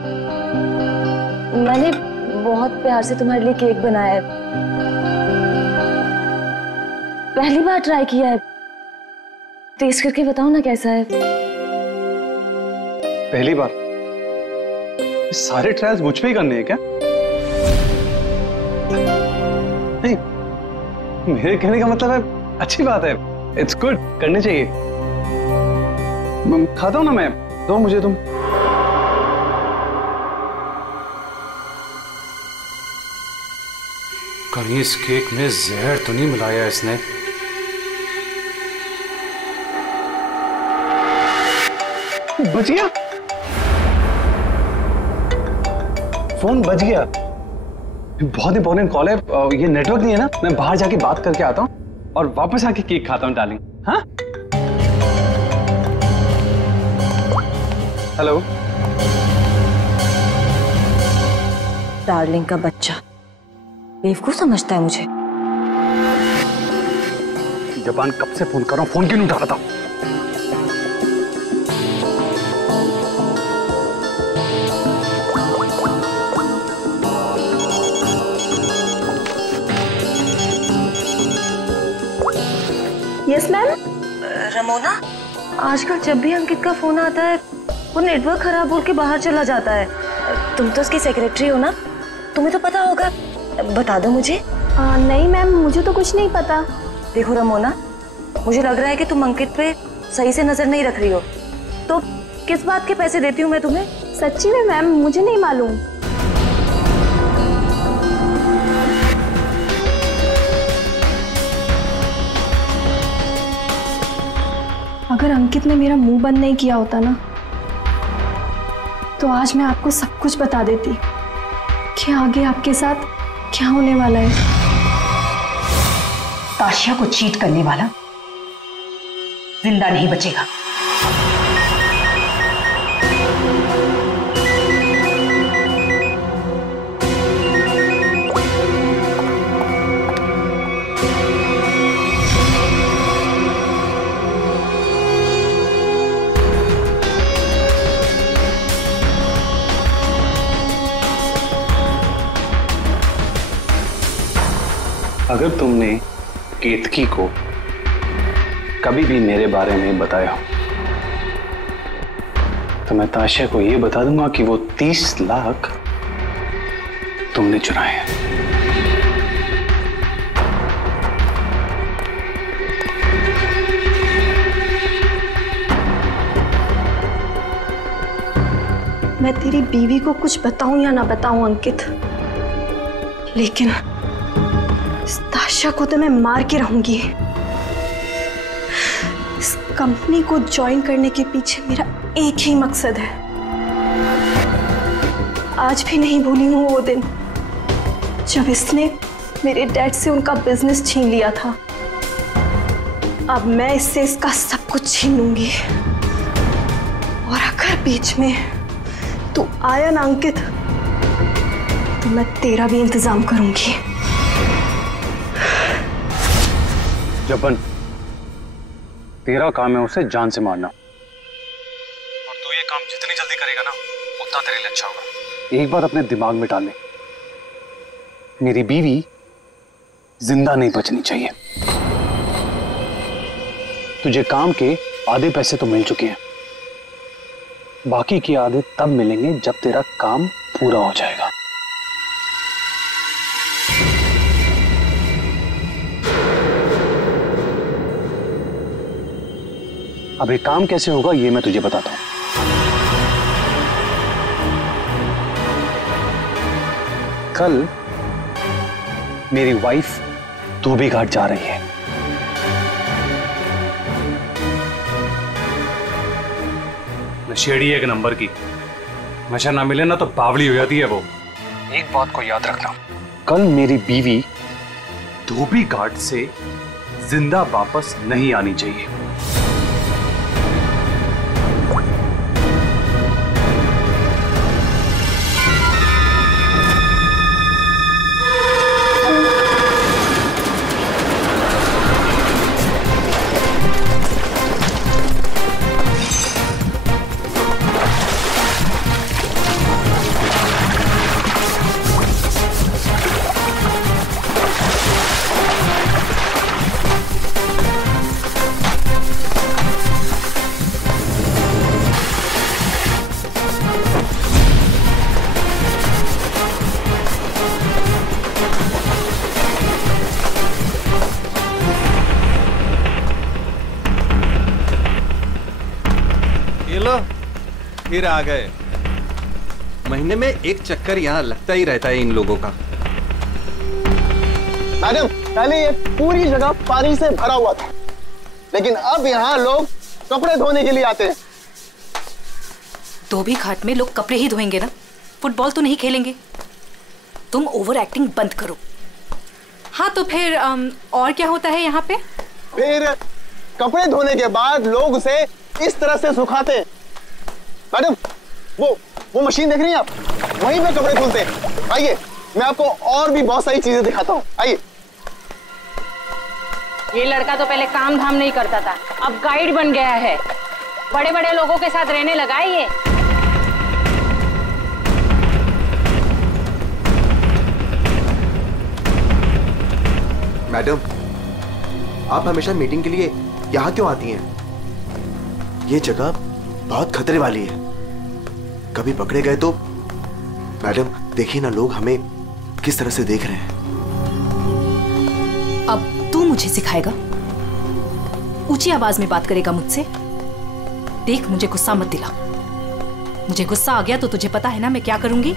मैंने बहुत प्यार से तुम्हारे लिए केक बनाया है। पहली बार ट्राई किया है, टेस्ट करके बताओ ना कैसा है। पहली बार? सारे ट्रायल्स मुझ पे ही करने हैं क्या? नहीं, मेरे कहने का मतलब है अच्छी बात है, इट्स गुड, करने चाहिए। खाता हूं ना मैं, दो मुझे तुम। कहीं इस केक में जहर तो नहीं मिलाया इसने? बच गया, फोन बच गया। बहुत इंपॉर्टेंट कॉल है, ये नेटवर्क नहीं है ना, मैं बाहर जाके बात करके आता हूँ और वापस आके केक खाता हूँ डार्लिंग। हाँ, हेलो। डार्लिंग का बच्चा बेवकूफ समझता है मुझे। जबान कब से फोन कर रहा हूँ, फोन क्यों नहीं उठा रहा था? Yes ma'am. रमोना, आजकल जब भी अंकित का फोन आता है वो नेटवर्क खराब बोल के बाहर चला जाता है। तुम तो उसकी सेक्रेटरी हो ना, तुम्हें तो पता होगा, बता दो मुझे। नहीं मैम, मुझे तो कुछ नहीं पता। देखो रमोना, मुझे लग रहा है कि तुम अंकित पे सही से नजर नहीं रख रही हो, तो किस बात के पैसे देती हूँ मैं तुम्हें? सच्ची में मैम, मुझे नहीं मालूम। अगर अंकित ने मेरा मुंह बंद नहीं किया होता ना, तो आज मैं आपको सब कुछ बता देती कि आगे आपके साथ क्या होने वाला है। ताशिया को चीट करने वाला जिंदा नहीं बचेगा। अगर तुमने केतकी को कभी भी मेरे बारे में बताया हो तो मैं ताशिया को यह बता दूंगा कि वो 30 लाख तुमने चुराए हैं। मैं तेरी बीवी को कुछ बताऊं या ना बताऊं अंकित, लेकिन इस ताशिया को तो मैं मार के रहूंगी। इस कंपनी को ज्वाइन करने के पीछे मेरा एक ही मकसद है। आज भी नहीं भूली हूं वो दिन जब इसने मेरे डैड से उनका बिजनेस छीन लिया था। अब मैं इससे इसका सब कुछ छीन लूंगी। और अगर बीच में तू आया ना अंकित, तो मैं तेरा भी इंतजाम करूंगी। जबन, तेरा काम है उसे जान से मारना, और तू ये काम जितनी जल्दी करेगा ना उतना तेरे लिए अच्छा होगा। एक बात अपने दिमाग में डाल ले, मेरी बीवी जिंदा नहीं बचनी चाहिए। तुझे काम के आधे पैसे तो मिल चुके हैं, बाकी के आधे तब मिलेंगे जब तेरा काम पूरा हो जाएगा। अब ये काम कैसे होगा ये मैं तुझे बताता हूं। कल मेरी वाइफ धोबी घाट जा रही है। नशेड़ी एक नंबर की, नशा ना मिले ना तो बावली हो जाती है वो। एक बात को याद रखना, कल मेरी बीवी धोबी घाट से जिंदा वापस नहीं आनी चाहिए। फिर आ गए। महीने में एक चक्कर यहाँ लगता ही रहता है इन लोगों का। मैडम, पहले ये पूरी जगह पानी से भरा हुआ था, लेकिन अब यहाँ लोग कपड़े धोने के लिए आते हैं। धोबी घाट में लोग कपड़े ही धोएंगे ना, फुटबॉल तो नहीं खेलेंगे। तुम ओवर एक्टिंग बंद करो। हाँ तो फिर और क्या होता है यहाँ पे? फिर कपड़े धोने के बाद लोग उसे इस तरह से सुखाते हैं। मैडम, वो मशीन देख रही हैं आप? वहीं पे कपड़े धुलते हैं। आइए, मैं आपको और भी बहुत सारी चीजें दिखाता हूँ। आइए। ये लड़का तो पहले काम धाम नहीं करता था, अब गाइड बन गया है। बड़े बड़े लोगों के साथ रहने लगा है ये। मैडम, आप हमेशा मीटिंग के लिए यहाँ क्यों आती हैं? ये जगह बहुत खतरे वाली है, कभी पकड़े गए तो। मैडम देखिए ना, लोग हमें किस तरह से देख रहे हैं। अब तू मुझे सिखाएगा? ऊंची आवाज में बात करेगा मुझसे? देख, मुझे गुस्सा मत दिला। मुझे गुस्सा आ गया तो तुझे पता है ना मैं क्या करूंगी।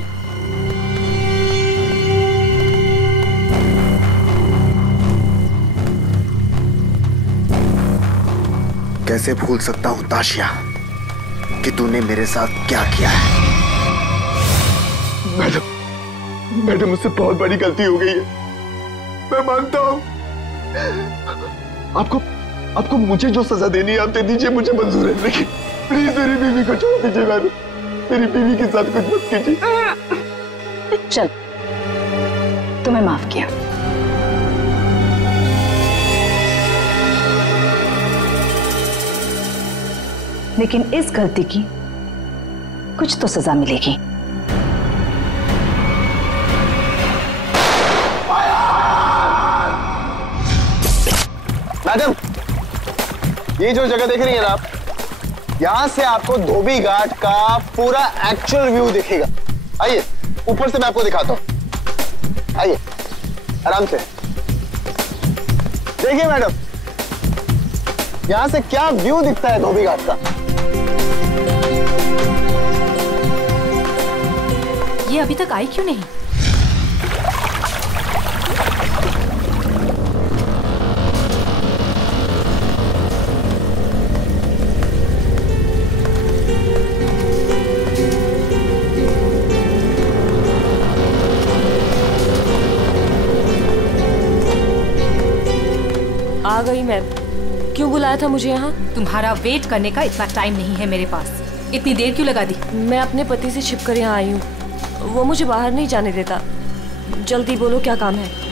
कैसे भूल सकता हूं ताशिया कि तूने मेरे साथ क्या किया है। मैडम मुझसे बहुत बड़ी गलती हो गई है, मैं मानता हूं। आपको मुझे जो सजा देनी है आप दे दीजिए, मुझे मंजूर है, लेकिन प्लीज मेरी बीवी को छोड़ दीजिए। मैडम, मेरी बीवी के साथ कुछ मत कीजिए। चल, तुम्हें माफ किया। लेकिन इस गलती की कुछ तो सजा मिलेगी। मैडम, ये जो जगह देख रही है ना आप, यहाँ से आपको धोबी घाट का पूरा एक्चुअल व्यू दिखेगा। आइए ऊपर से मैं आपको दिखाता हूँ। आइए आराम से देखिए मैडम, यहाँ से क्या व्यू दिखता है धोबी घाट का। ये अभी तक आई क्यों नहीं? आ गई मैम। क्यों बुलाया था मुझे यहाँ? तुम्हारा वेट करने का इतना टाइम नहीं है मेरे पास। इतनी देर क्यों लगा दी? मैं अपने पति से छिपकर यहाँ आई हूँ, वो मुझे बाहर नहीं जाने देता। जल्दी बोलो क्या काम है?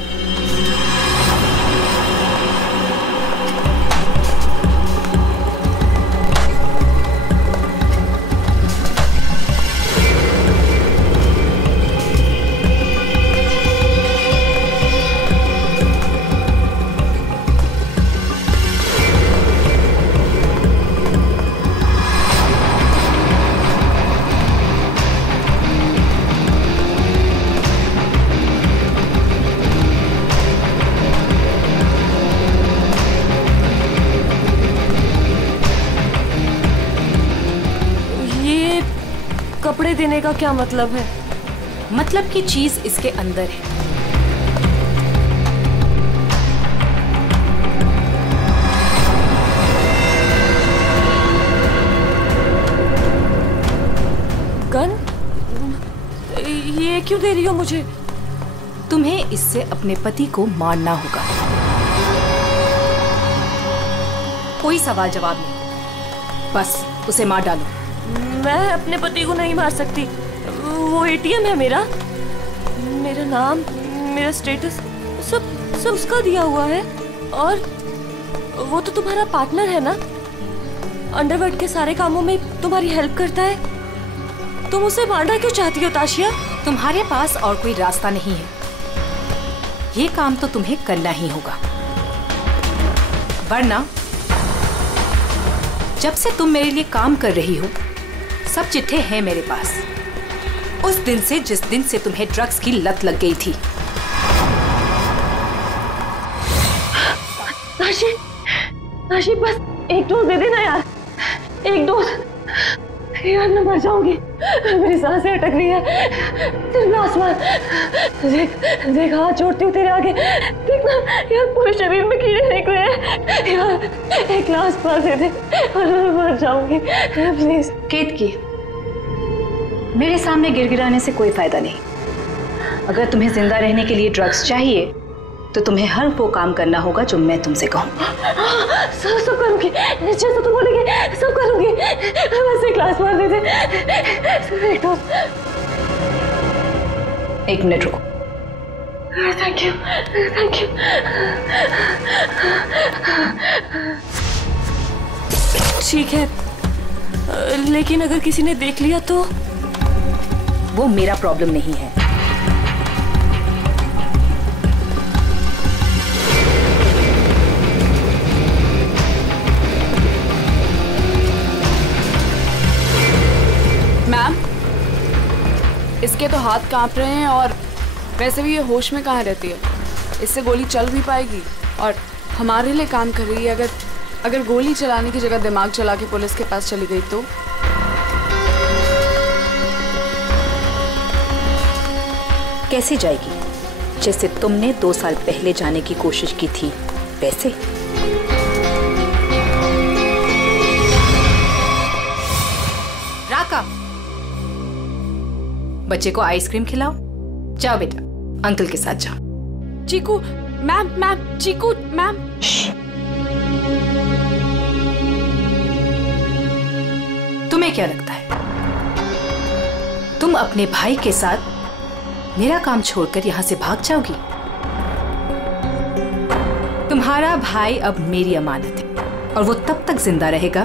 कपड़े देने का क्या मतलब है? मतलब की चीज इसके अंदर है। गन? ये क्यों दे रही हो मुझे? तुम्हें इससे अपने पति को मारना होगा। कोई सवाल जवाब नहीं, बस उसे मार डालो। मैं अपने पति को नहीं मार सकती। वो एटीएम है मेरा, मेरा नाम, मेरा स्टेटस सब उसका दिया हुआ है। और वो तो तुम्हारा पार्टनर है ना, अंडरवर्ल्ड के सारे कामों में तुम्हारी हेल्प करता है। तुम उसे मारना क्यों चाहती हो ताशिया? तुम्हारे पास और कोई रास्ता नहीं है, ये काम तो तुम्हें करना ही होगा, वरना जब से तुम मेरे लिए काम कर रही हो सब चिट्ठे हैं मेरे पास, उस दिन से जिस दिन से तुम्हें ड्रग्स की लत लग गई थी। ताशी बस एक डोज दे देना यार, एक डोज। यार मैं मर जाऊंगी, मेरी सांसें अटक रही है। तेरे ग्लास मार, देख हाथ जोड़ती हूँ तेरे आगे, देखना यार पूरे शरीर में कीड़े निकले हैं। यार एक ग्लास मार दे दे और मैं मर जाऊंगी प्लीज। केतकी, मेरे सामने गिड़गिड़ाने से कोई फायदा नहीं। अगर तुम्हें जिंदा रहने के लिए ड्रग्स चाहिए तो तुम्हें हर वो काम करना होगा जो मैं तुमसे कहूँ। सब करूंगी, जैसा तुम बोलेंगे सब करूंगी। बस एक ग्लास मार दे दे। एक मिनट रुको। Thank you, thank you. ठीक है, लेकिन अगर किसी ने देख लिया तो? वो मेरा प्रॉब्लम नहीं है। मैम, इसके तो हाथ कांप रहे हैं और वैसे भी ये होश में कहाँ रहती है। इससे गोली चल भी पाएगी और हमारे लिए काम कर रही है। अगर गोली चलाने की जगह दिमाग चला के पुलिस के पास चली गई तो? कैसे जाएगी? जैसे तुमने 2 साल पहले जाने की कोशिश की थी वैसे। राका, बच्चे को आइसक्रीम खिलाओ। जाओ बेटा, अंकल के साथ जाओ। चीकू मैम, चीकू मैम। तुम्हें क्या लगता है तुम अपने भाई के साथ मेरा काम छोड़कर यहां से भाग जाओगी? तुम्हारा भाई अब मेरी अमानत है और वो तब तक जिंदा रहेगा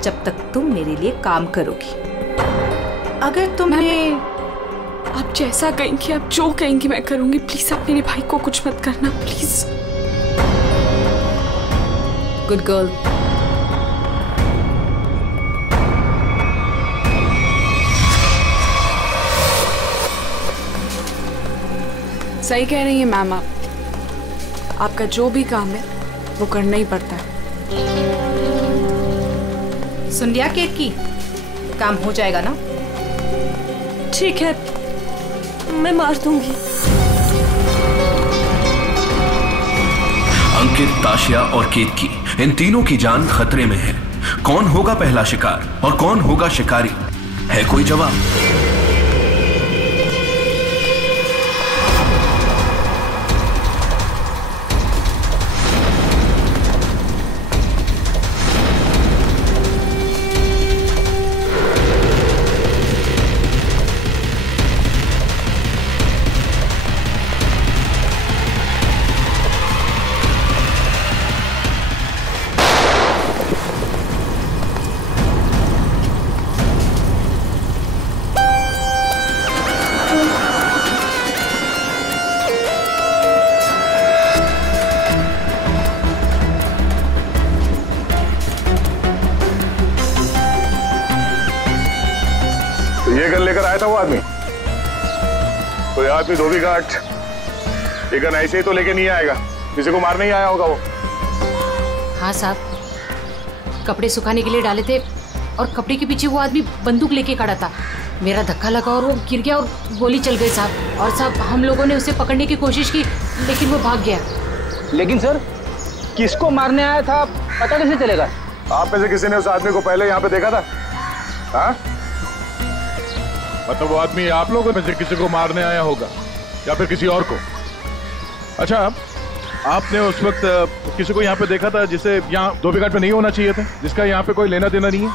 जब तक तुम मेरे लिए काम करोगी। अगर तुम्हें आप जैसा कहेंगी, आप जो कहेंगी मैं करूंगी। प्लीज आप मेरे भाई को कुछ मत करना, प्लीज। Good girl. सही कह रही है मैम आप। आपका जो भी काम है वो करना ही पड़ता है। सुन लिया केतकी, काम हो जाएगा ना? ठीक है, मैं मार दूंगी। अंकित, ताशिया और केतकी, इन तीनों की जान खतरे में है। कौन होगा पहला शिकार और कौन होगा शिकारी? है कोई जवाब? कोई आदमी धोबी घाट ये गन ऐसे ही तो लेके नहीं आएगा, किसी को मारने ही आया होगा वो। हाँ साहब, कपड़े सुखाने के लिए डाले थे और कपड़े के पीछे वो आदमी बंदूक लेके खड़ा था। मेरा धक्का लगा और वो गिर गया और गोली चल गई साहब। और साहब हम लोगों ने उसे पकड़ने की कोशिश की लेकिन वो भाग गया। लेकिन सर, किसको मारने आया था पता कैसे चलेगा? आप में से किसी ने उस आदमी को पहले यहाँ पे देखा था? हाँ? मतलब वो आदमी आप लोगों में से किसी को मारने आया होगा या फिर किसी और को? अच्छा, आपने उस वक्त किसी को यहाँ पे देखा था जिसे यहाँ धोबी घाट पे नहीं होना चाहिए था, जिसका यहाँ पे कोई लेना देना नहीं है?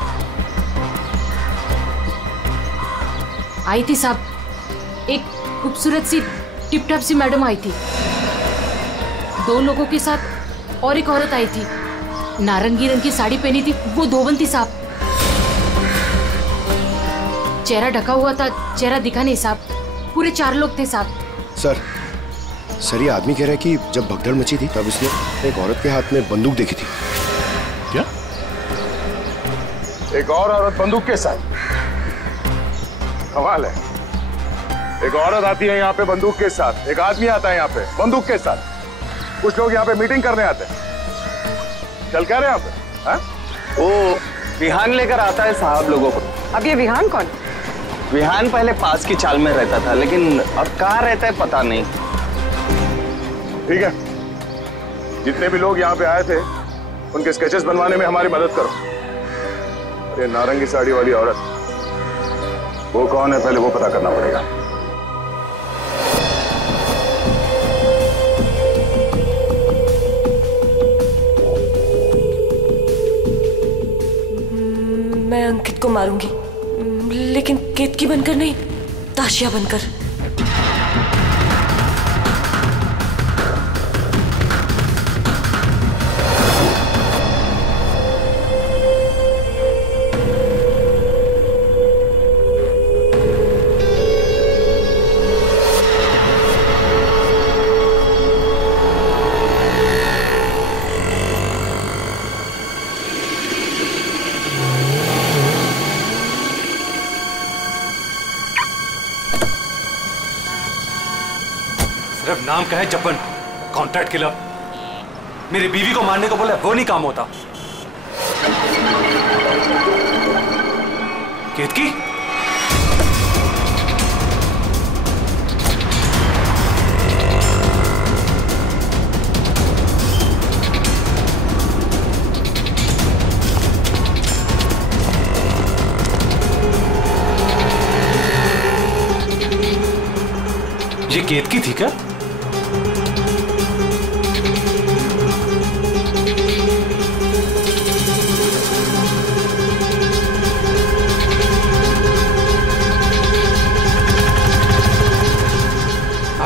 आई थी साहब, एक खूबसूरत सी टिप टॉप सी मैडम आई थी, 2 लोगों के साथ और एक औरत आई थी, नारंगी रंग की साड़ी पहनी थी, वो धोबन थी साहब। चेहरा ढका हुआ था, चेहरा दिखा नहीं साहब। पूरे 4 लोग थे साहब। सर ये आदमी कह रहा है कि जब भगदड़ मची थी तब इसने एक औरत के हाथ में बंदूक देखी थी। क्या? एक और औरत बंदूक के साथ? कमाल है, एक औरत आती है यहाँ पे बंदूक के साथ, एक आदमी आता है यहाँ पे बंदूक के साथ। कुछ लोग यहाँ पे मीटिंग करने आते हैं। चल क्या रहे यहाँ पे? हाँ? वो विहान लेकर आता है साहब लोगों को। अब ये विहान कौन? विहान पहले पास की चाल में रहता था, लेकिन अब कहाँ रहता है पता नहीं। ठीक है, जितने भी लोग यहाँ पे आए थे उनके स्केचेस बनवाने में हमारी मदद करो। अरे नारंगी साड़ी वाली औरत, वो कौन है पहले वो पता करना पड़ेगा। मैं अंकित को मारूंगी, लेकिन केतकी बनकर नहीं, ताशिया बनकर। सिर्फ नाम का है जपन, कॉन्ट्रैक्ट किलर। मेरी बीवी को मारने को बोला वो नहीं काम होता। केतकी, ये केतकी थी क्या?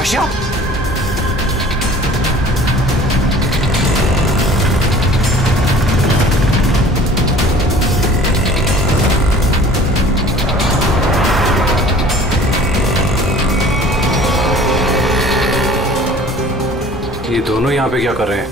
आशिया, ये दोनों यहाँ पे क्या कर रहे हैं?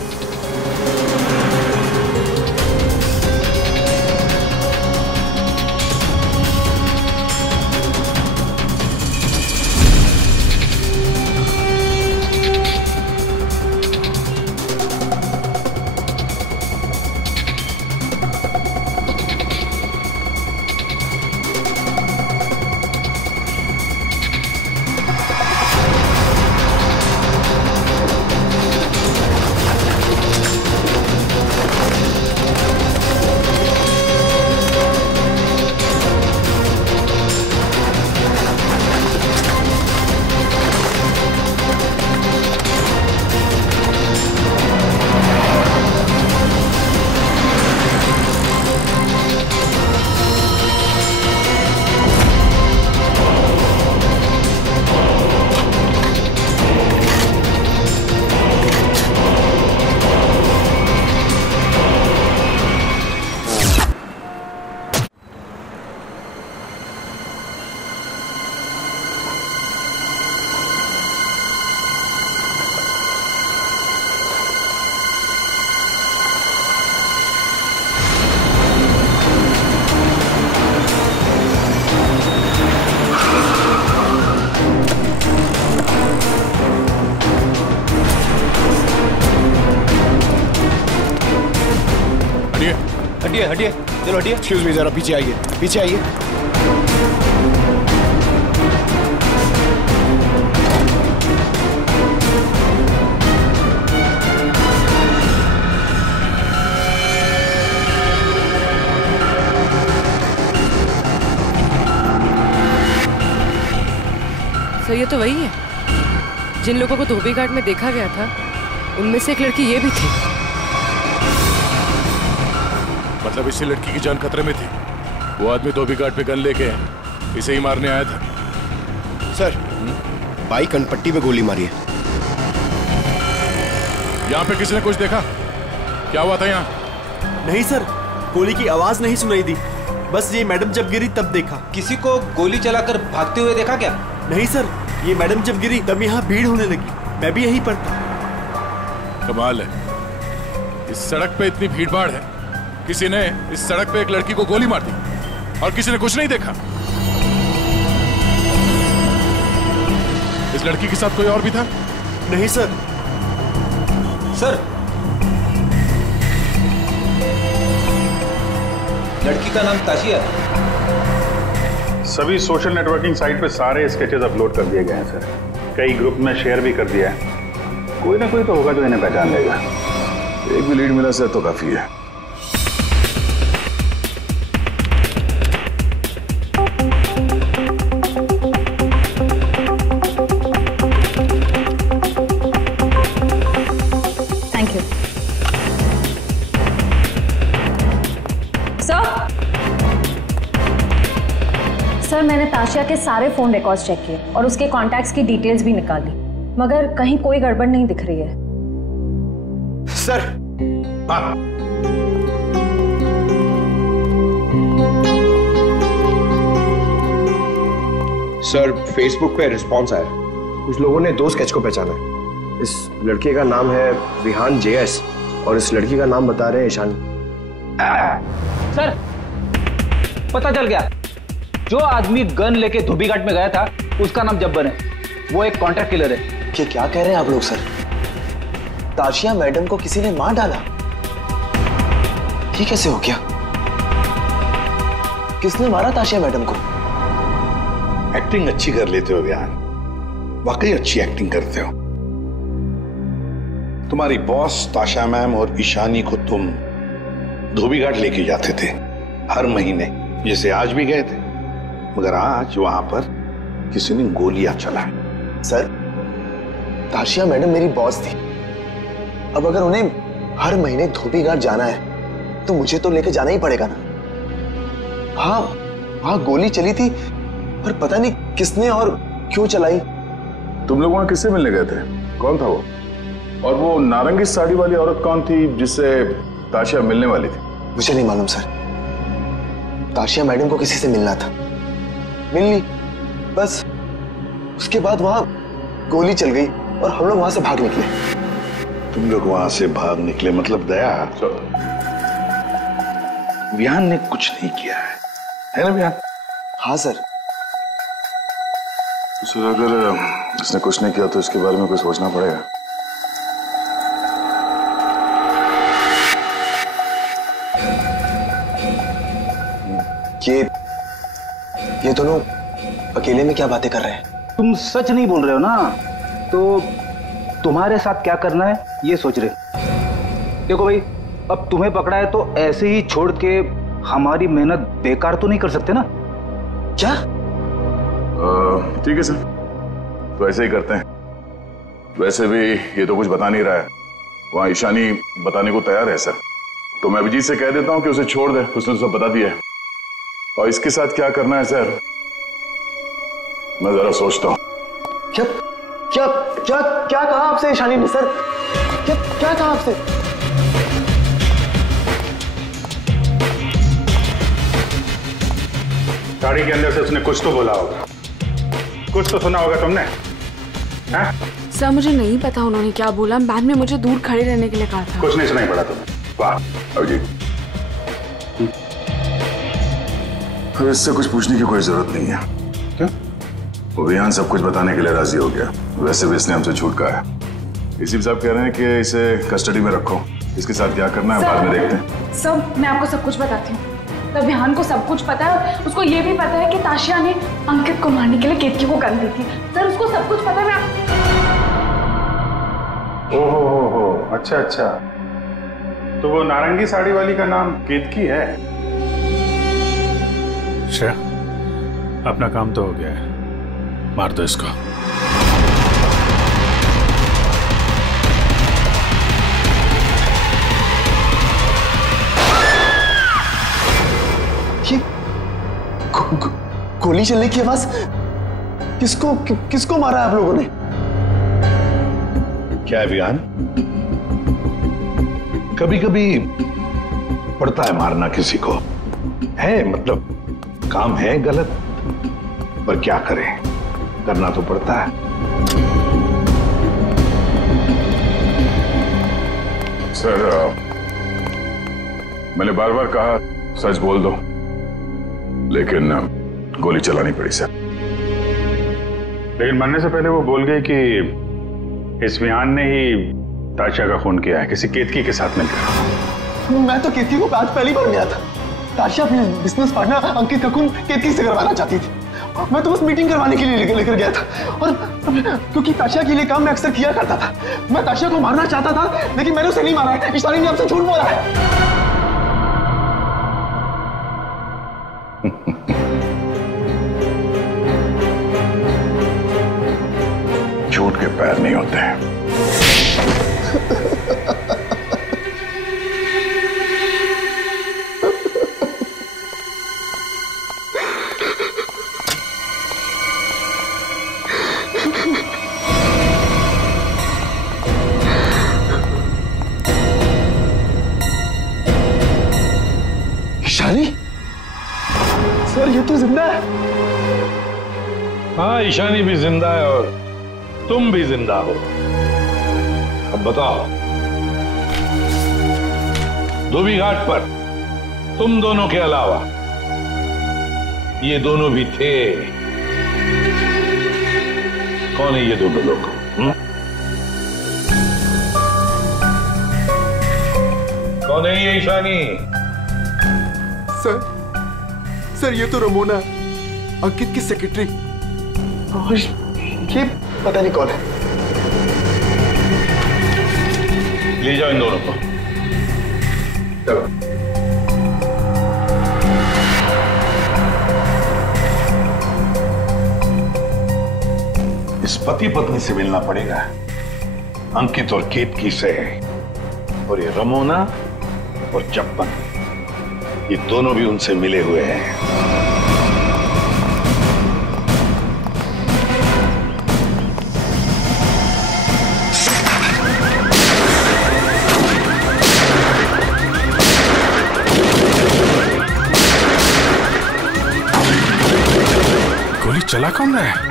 हटिए हटिए, चलो हटिए। एक्सक्यूज मी, जरा पीछे आइए, पीछे आइए। सर ये तो वही है जिन लोगों को धोबी घाट में देखा गया था, उनमें से एक लड़की ये भी थी। मतलब इसी लड़की की जान खतरे में थी। वो आदमी धोबी घाट पे गन लेके इसे ही मारने आया था। सर, बाई कनपट्टी पे गोली मारी है। यहाँ पे किसी ने कुछ देखा? क्या हुआ था यहाँ? नहीं सर, गोली की आवाज नहीं सुनाई दी, बस ये मैडम जब गिरी तब देखा। किसी को गोली चलाकर भागते हुए देखा क्या? नहीं सर, ये मैडम जब गिरी तब यहाँ भीड़ होने लगी, मैं भी यहीं पर था। कमाल है, इस सड़क पे इतनी भीड़ भाड़ है, किसी ने इस सड़क पे एक लड़की को गोली मार दी और किसी ने कुछ नहीं देखा। इस लड़की के साथ कोई और भी था? नहीं सर। सर, लड़की का नाम ताशिया। सभी सोशल नेटवर्किंग साइट पे सारे स्केचेस अपलोड कर दिए गए हैं सर। कई ग्रुप में शेयर भी कर दिया है। कोई ना कोई तो होगा जो इन्हें पहचान लेगा। एक भी लीड मिला सर तो काफी है। थैंक यू सर, मैंने ताशिया के सारे फोन रिकॉर्ड्स चेक किए और उसके कॉन्टैक्ट्स की डिटेल्स भी निकाली, मगर कहीं कोई गड़बड़ नहीं दिख रही है। सर, सर, फेसबुक पे रिस्पॉन्स आया। कुछ लोगों ने 2 स्केच को पहचाना है। इस लड़के का नाम है विहान JS और इस लड़की का नाम बता रहे हैं ईशानी। सर, पता चल गया, जो आदमी गन लेके धोबी घाट में गया था उसका नाम जब्बर है। वो एक कॉन्ट्रैक्ट किलर है। ये क्या कह रहे हैं आप लोग सर? ताशिया मैडम को किसी ने मार डाला? ये कैसे हो गया? किसने मारा ताशिया मैडम को? एक्टिंग अच्छी कर लेते हो विहान, वाकई अच्छी एक्टिंग करते हो। तुम्हारी बॉस ताशा मैम और ईशानी को तुम धोबी घाट लेके जाते थे हर महीने, जैसे आज भी गए थे, मगर आज वहां पर किसी ने गोलियां चलाई। सर, ताशिया मैडम मेरी बॉस थी। अब अगर उन्हें हर महीने धोबी घाट जाना है तो मुझे तो लेके जाना ही पड़ेगा ना। हाँ, वहां गोली चली थी, पर पता नहीं किसने और क्यों चलाई। तुम लोग वहां किससे मिलने गए थे? कौन था वो? और वो नारंगी साड़ी वाली औरत कौन थी जिससे ताशिया मिलने वाली थी? मुझे नहीं मालूम सर। ताशिया मैडम को किसी से मिलना था, मिल ली, बस उसके बाद वहां गोली चल गई और हम लोग वहां से भाग निकले। तुम लोग वहां से भाग निकले मतलब दया, विहान ने कुछ नहीं किया है ना विहान? हाँ सर। सर, अगर इसने कुछ नहीं किया तो इसके बारे में कुछ सोचना पड़ेगा। ये दोनों अकेले में क्या बातें कर रहे हैं? तुम सच नहीं बोल रहे हो ना, तो तुम्हारे साथ क्या करना है ये सोच रहे। देखो भाई, अब तुम्हें पकड़ा है तो ऐसे ही छोड़ के हमारी मेहनत बेकार तो नहीं कर सकते ना? क्या? ठीक है सर, तो ऐसे ही करते हैं। वैसे भी ये तो कुछ बता नहीं रहा है, वहां ईशानी बताने को तैयार है सर, तो मैं अभिजीत से कह देता हूँ कि उसे छोड़ दे, उसने तो सब बता दिया है। और इसके साथ क्या करना है सर, मैं जरा सोचता हूँ। क्या क्या क्या क्या कहा आपसे ईशानी ने सर? क्या क्या कहा आपसे? गाड़ी के अंदर से उसने कुछ तो बोला होगा, कुछ तो सुना होगा तुमने? हाँ? सर, मुझे नहीं पता उन्होंने क्या बोला। मैम ने मुझे दूर खड़े रहने के लिए कहा था। कुछ नहीं सुनाई पड़ा तुम्हें? वाह अभिजीत, फिर इससे कुछ पूछने की कोई जरूरत नहीं है। क्यों? वो विहान सब कुछ बताने के लिए राजी हो गया। वैसे भी इसने हमसे छूट कहा है। एसीपी साहब कह रहे हैं कि इसे कस्टडी में रखो इसके साथ क्या करना है बाद में देखते हैं। सब मैं आपको सब कुछ बताती हूँ। तब विहान को सब कुछ पता है और उसको ये भी पता है कि ताशिया ने अंकित को मारने के लिए केतकी को गन दी थी। सर उसको सब कुछ पता है। ओहो, अच्छा अच्छा, तो वो नारंगी साड़ी वाली का नाम केतकी है। श्रेया, अपना काम तो हो गया है, मार दो इसको। गोली चलने की आवाज, किसको मारा आप लोगों ने? क्या है विहान, कभी कभी पड़ता है मारना किसी को, है मतलब काम है गलत, पर क्या करें, करना तो पड़ता है। सर, मैंने बार बार कहा सच बोल दो, लेकिन गोली चलानी पड़ी सर। लेकिन मरने से पहले वो बोल गई कि इस विहान ने ही ताशिया का खून किया है, किसी केतकी के साथ मिलकर। मैं तो केतकी को आज पहली बार मिला था। ताशिया अपने बिजनेस पार्टनर अंकित का खून केतकी से करवाना चाहती थी। मैं तो बस मीटिंग करवाने के लिए लेकर गया था, और क्योंकि ताशिया के लिए काम मैं अक्सर किया करता था। मैं ताशिया को मारना चाहता था, लेकिन मैंने उसे नहीं मारा है। इशानी ने आपसे झूठ बोला है। झूठ के पैर नहीं होते हैं। ईशानी, सर ये तो जिंदा है। हाँ, ईशानी भी जिंदा है और तुम भी जिंदा हो। अब बताओ, धोबी घाट पर तुम दोनों के अलावा ये दोनों भी थे। कौन है ये दोनों लोग? कौन है ये ईशानी? सर ये तो रमोना, अंकित की सेक्रेटरी। ये पता नहीं कौन है। ले जाओ इन दोनों को। चलो। इस पति पत्नी से मिलना पड़ेगा, अंकित और केतकी से। और ये रमोना और चप्पन, ये दोनों भी उनसे मिले हुए हैं। गोली चला कौन रहा है?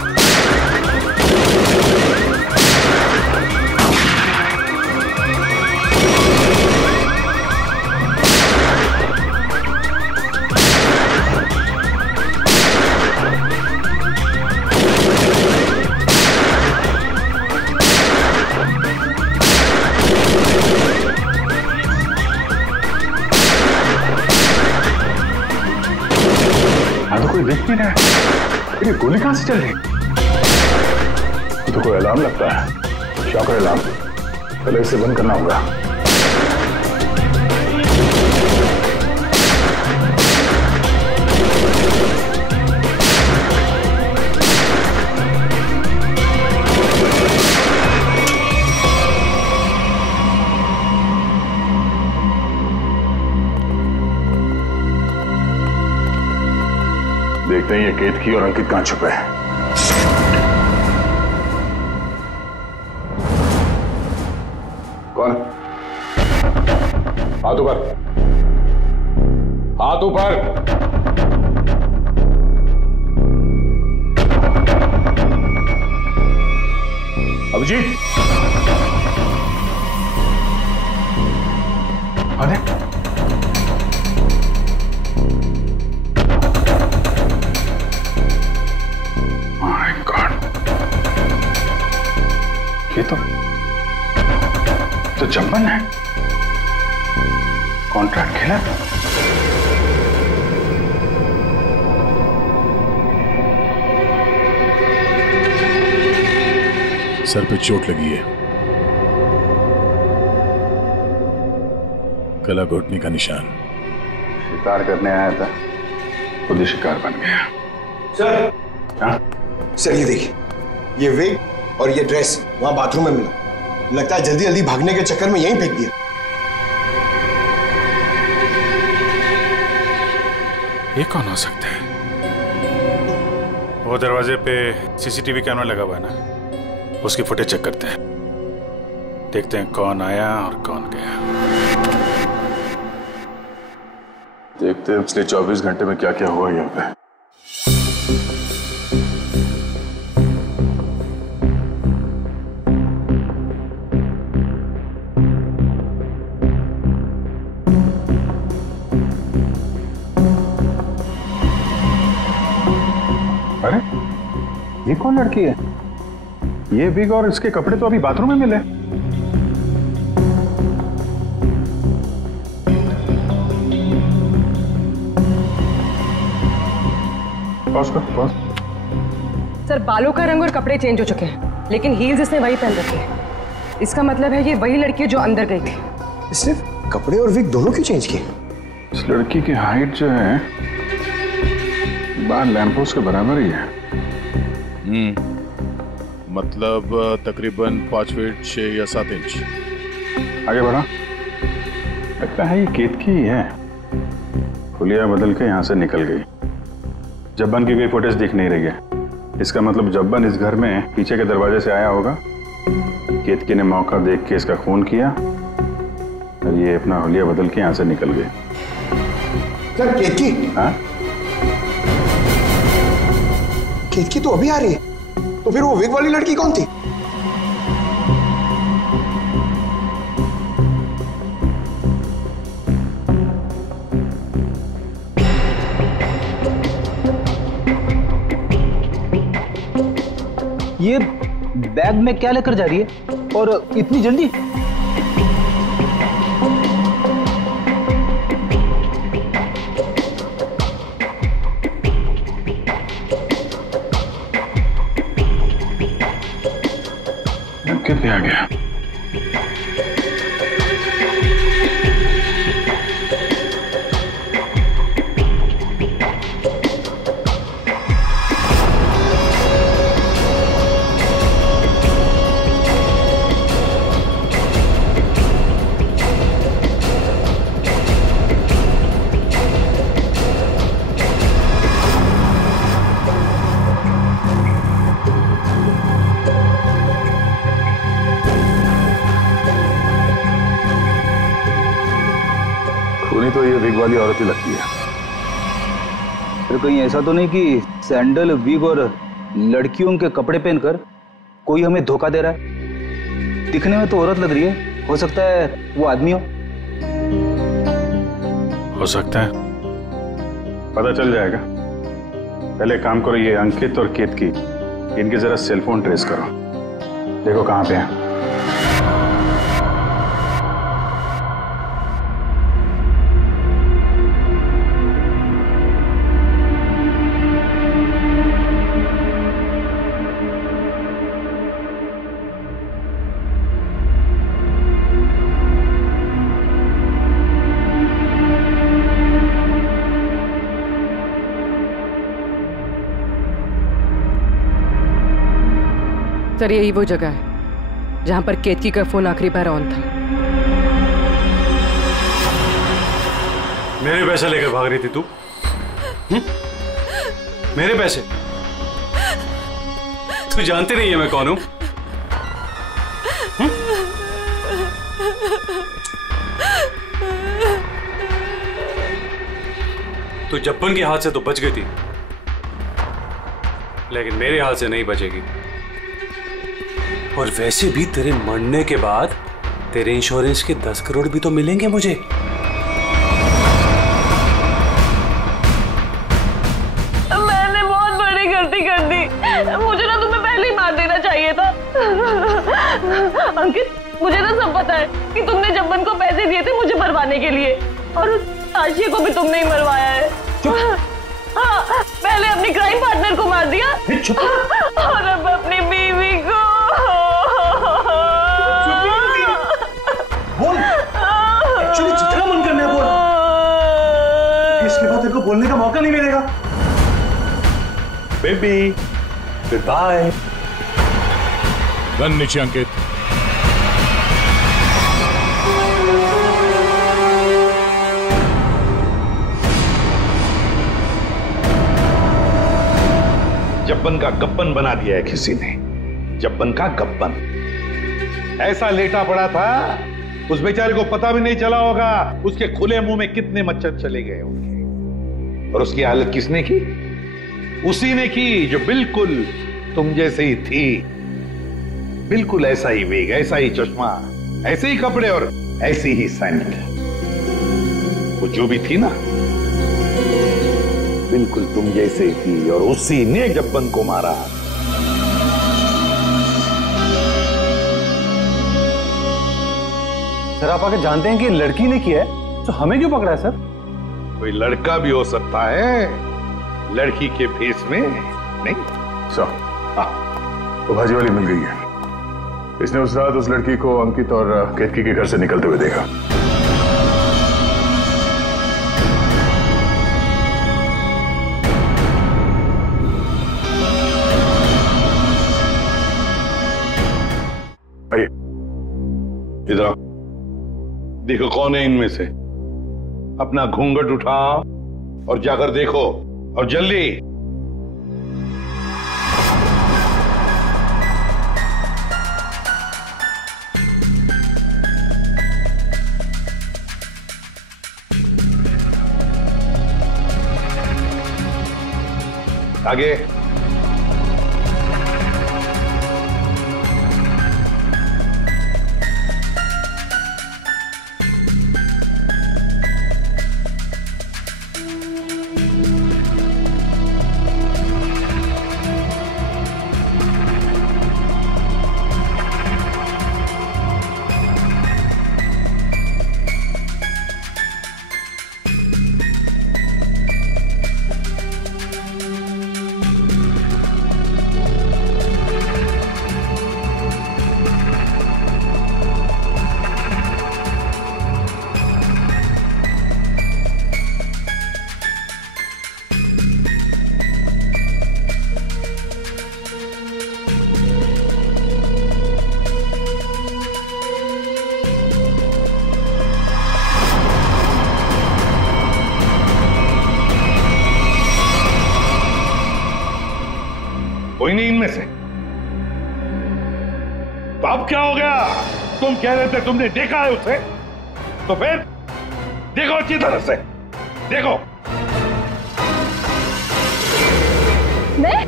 कोई देख नहीं रहा है। ये गोली कहां से चल रही? ये तो कोई अलार्म लगता है, शॉकर अलार्म। पहले इसे बंद करना होगा। देखते हैं ये केतकी और अंकित कहां छुपे हैं। कौन? हाथ ऊपर, हाथ ऊपर। अभिजीत, अरे ये तो चंपन है। कॉन्ट्रैक्ट खेला था। सर पे चोट लगी है, गला घोटने का निशान। शिकार करने आया था, खुद ही शिकार बन गया। सर, हाँ? सर ये देखिए, ये विग और ये ड्रेस वहां बाथरूम में मिला। लगता है जल्दी जल्दी भागने के चक्कर में यहीं फेंक दिया। ये कौन हो सकता है? वो दरवाजे पे सीसीटीवी कैमरा लगा हुआ है ना, उसकी फुटेज चेक करते हैं, देखते हैं कौन आया और कौन गया। देखते हैं पिछले 24 घंटे में क्या क्या हुआ यहाँ पे। अरे ये कौन लड़की है? ये विग और इसके कपड़े तो अभी बाथरूम में मिले। पॉज कर, पॉज। सर, बालों का रंग और कपड़े चेंज हो चुके हैं, लेकिन हील्स इसने वही पहन रखे हैं। इसका मतलब है ये वही लड़की है जो अंदर गई थी। इसने कपड़े और विग दोनों क्यों चेंज किए? इस लड़की की हाइट जो है बाल लैंपोस्ट के बराबर ही है। मतलब तकरीबन 5 फीट 6 या 7 इंच। आगे बढ़ा। लगता है ये केतकी ही है। हुलिया बदल के यहाँ से निकल गई। जब्बन की कोई फुटेज दिख नहीं रही है। इसका मतलब जब्बन इस घर में पीछे के दरवाजे से आया होगा। केतकी ने मौका देख के इसका खून किया और ये अपना हुलिया बदल के यहाँ से निकल गए। सर, केतकी? हाँ? केतकी तो अभी आ रही है, तो फिर वो विग वाली लड़की कौन थी? ये बैग में क्या लेकर जा रही है और इतनी जल्दी? कितने आ गया? तो ये विग वाली औरत ही लगती है। फिर कहीं ऐसा तो नहीं कि सैंडल, विग और लड़कियों के कपड़े पहनकर कोई हमें धोखा दे रहा है? दिखने में तो औरत लग रही है, हो सकता है वो आदमी हो सकता है, पता चल जाएगा। पहले काम करो, ये अंकित और केतकी, इनके जरा सेलफोन ट्रेस करो, देखो कहाँ पे हैं। सर, यही वो जगह है जहां पर केतकी का फोन आखिरी बार ऑन था। मेरे पैसे लेकर भाग रही थी तू? मेरे पैसे? तू जानती नहीं है मैं कौन हूं? तू जब्बन के हाथ से तो बच गई थी, लेकिन मेरे हाथ से नहीं बचेगी। और वैसे भी तेरे मरने के बाद तेरे इंश्योरेंस के 10 करोड़ भी तो मिलेंगे मुझे। मैंने बहुत बड़ी गलती कर दी, मुझे ना तुम्हें पहले ही मार देना चाहिए था। अंकित, मुझे ना सब पता है कि तुमने जब्बन को पैसे दिए थे मुझे मरवाने के लिए, और उस ताशिया को भी तुमने ही मरवाया है। हाँ, पहले अपने क्राइम पार्टनर को मार दिया और अब अपनी बीवी को। बोल, एक्चुअली जितना मन करना है बोल, इसके बाद तेरे को बोलने का मौका नहीं मिलेगा। Baby, good bye. गन नीचे अंकित। जब्बन का गब्बन बना दिया है किसी ने, जब्बन का गब्बन। ऐसा लेटा पड़ा था, उस बेचारे को पता भी नहीं चला होगा उसके खुले मुंह में कितने मच्छर चले गए होंगे। और उसकी हालत किसने की? उसी ने की जो बिल्कुल तुम जैसे ही थी, बिल्कुल ऐसा ही वेग, ऐसा ही चश्मा, ऐसे ही कपड़े और ऐसी ही सैंडल। वो जो भी थी ना, बिल्कुल तुम जैसे ही थी और उसी ने जब्बन को मारा। सर आप आके जानते हैं कि लड़की ने किया है, तो हमें क्यों पकड़ा है सर? कोई लड़का भी हो सकता है, लड़की के फेस में नहीं। तो भाजी वाली मिल गई है। इसने उस रात उस लड़की को अंकित और केतकी के घर से निकलते हुए देखा। आइए इधर देखो कौन है इनमें से। अपना घूंघट उठाओ और जाकर देखो, और जल्दी। आगे। कोई नहीं इनमें से। तो अब क्या हो गया? तुम कह रहे थे तुमने देखा है उसे, तो फिर देखो अच्छी तरह से देखो। मैं?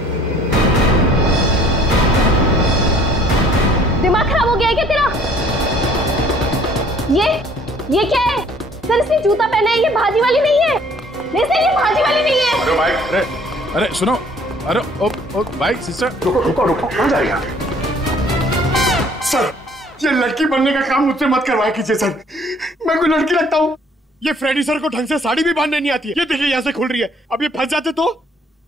दिमाग खराब हो गया है क्या तेरा? ये क्या है? सर इसने जूता पहना है, ये भाजी वाली नहीं है। नहीं सर ये भाजी वाली नहीं है। अरे भाई, अरे सुनो, अरे ओ भाई सिस्टर, रुको कहाँ जाएगा? सर ये लड़की बनने का काम मुझसे मत करवाया कीजिए सर, मैं कोई लड़की लगता हूँ? ये फ्रेडी सर को ढंग से साड़ी भी बांधने नहीं आती है। ये देखिए यहाँ से खुल रही है, अब ये फंस जाते तो?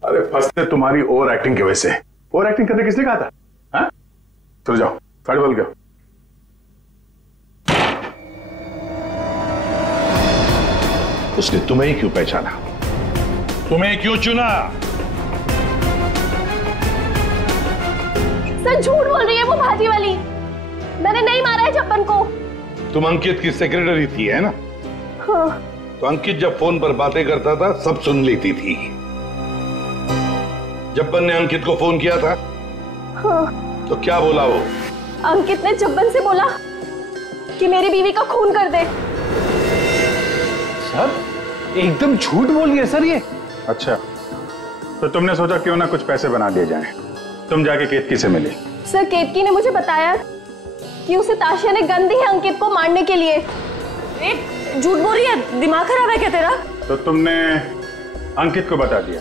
अरे फंसते तुम्हारी ओवर एक्टिंग की वजह से। ओवर एक्टिंग करने किसने कहा था? हाँ? चलो जाओ, साड़ी बदल गया। उसने तुम्हें ही क्यों पहचाना? तुम्हें क्यों चुना? सर झूठ बोल रही है वो भाजी वाली, मैंने नहीं मारा है जब्बन को। तुम अंकित की सेक्रेटरी थी है ना? हाँ। तो अंकित जब फोन पर बातें करता था सब सुन लेती थी। जब्बन ने अंकित को फोन किया था? हाँ। तो क्या बोला वो? अंकित ने जब्बन से बोला कि मेरी बीवी का खून कर दे। सर एकदम झूठ बोल रही है सर ये। अच्छा, तो तुमने सोचा क्यों ना कुछ पैसे बना दिए जाएं। तुम जाके केतकी से मिली? सर केतकी ने मुझे बताया कि उसे ताशिया ने गन दी है अंकित को मारने के लिए। झूठ बोल रही है, दिमाग खराब है क्या तेरा? तो तुमने अंकित को बता दिया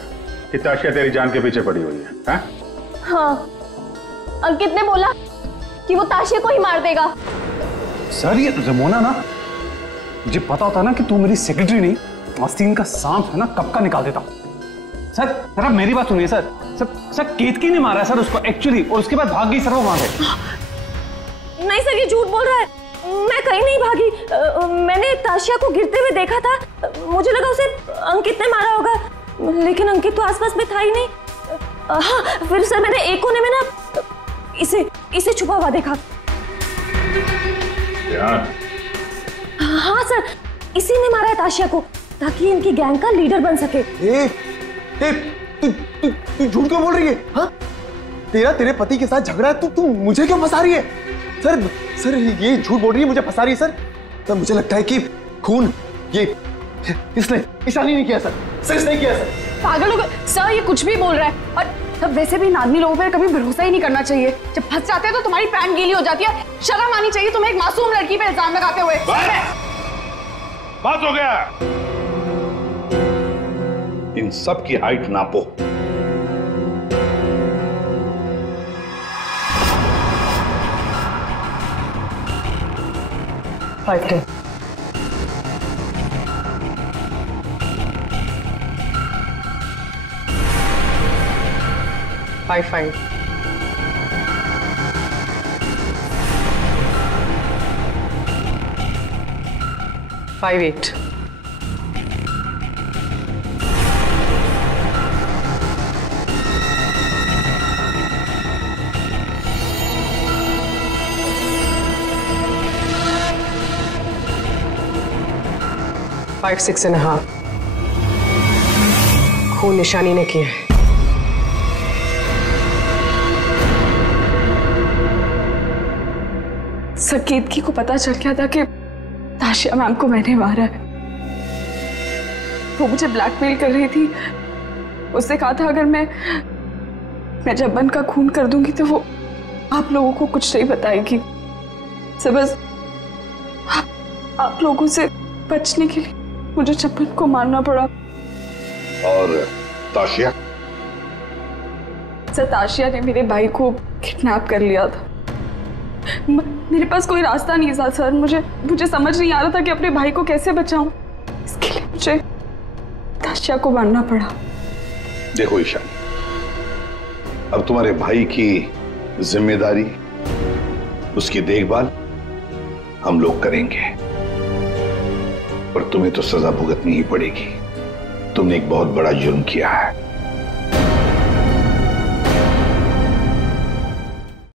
कि ताशिया तेरी जान के पीछे पड़ी हुई है? हाँ? हाँ, अंकित ने बोला कि वो ताशिया को ही मार देगा। सर ये रमोना ना मुझे पता होता ना कि तू मेरी सेक्रेटरी नहीं, आस्तीन का सांप है ना, कब का निकाल देता। सर सर आप मेरी बात सुनिए सर। सर केतकी ने मारा है सर उसको एक्चुअली, और उसके बाद भाग गई सर वो वहां से। नहीं सर, ये झूठ बोल रहा है। मैं कहीं नहीं भागी। मैंने ताशिया को गिरते हुए देखा था। मुझे लगा उसे अंकित ने मारा होगा, लेकिन अंकित तो आसपास में था ही नहीं। हाँ, फिर सर मैंने एक कोने में ना इसे छुपा हुआ देखा। हाँ सर, इसी ने मारा है ताशिया को ताकि इनकी गैंग का लीडर बन सके। तू झूठ क्यों बोल रही है? हाँ, तेरे पति के साथ झगड़ा है, तू मुझे क्यों फंसा रही है? सर ये झूठ बोल रही है, मुझे फंसा रही है सर। मुझे लगता है कि खून ये इसने ईशानी नहीं किया सर इसने किया सर। पागल हो गए सर, ये कुछ भी बोल रहा है। और तब वैसे भी नादनी लोगों पर कभी भरोसा ही नहीं करना चाहिए। जब फंस जाते हैं तो तुम्हारी पैंट गीली हो जाती है। शर्म आनी चाहिए तुम्हें एक मासूम लड़की पे इल्जाम लगाते हुए। बात हो गया। इन सब की हाइट नापो। फाइव 5 8 5 6.5 खून निशानी ने किया है। केतकी को पता चल गया था कि ताशिया मैम को मैंने मारा है। वो मुझे ब्लैकमेल कर रही थी। उसने कहा था अगर मैं जब्बन का खून कर दूंगी तो वो आप लोगों को कुछ नहीं बताएगी। सब बस आप लोगों से बचने के लिए मुझे जब्बन को मारना पड़ा। और ताशिया? सर ताशिया ने मेरे भाई को किडनैप कर लिया था। मेरे पास कोई रास्ता नहीं था सर। मुझे समझ नहीं आ रहा था कि अपने भाई को कैसे बचाऊं। इसके लिए मुझे ताशिया को मारना पड़ा। देखो ईशानी, अब तुम्हारे भाई की जिम्मेदारी, उसकी देखभाल हम लोग करेंगे, पर तुम्हें तो सजा भुगतनी ही पड़ेगी। तुमने एक बहुत बड़ा जुर्म किया है।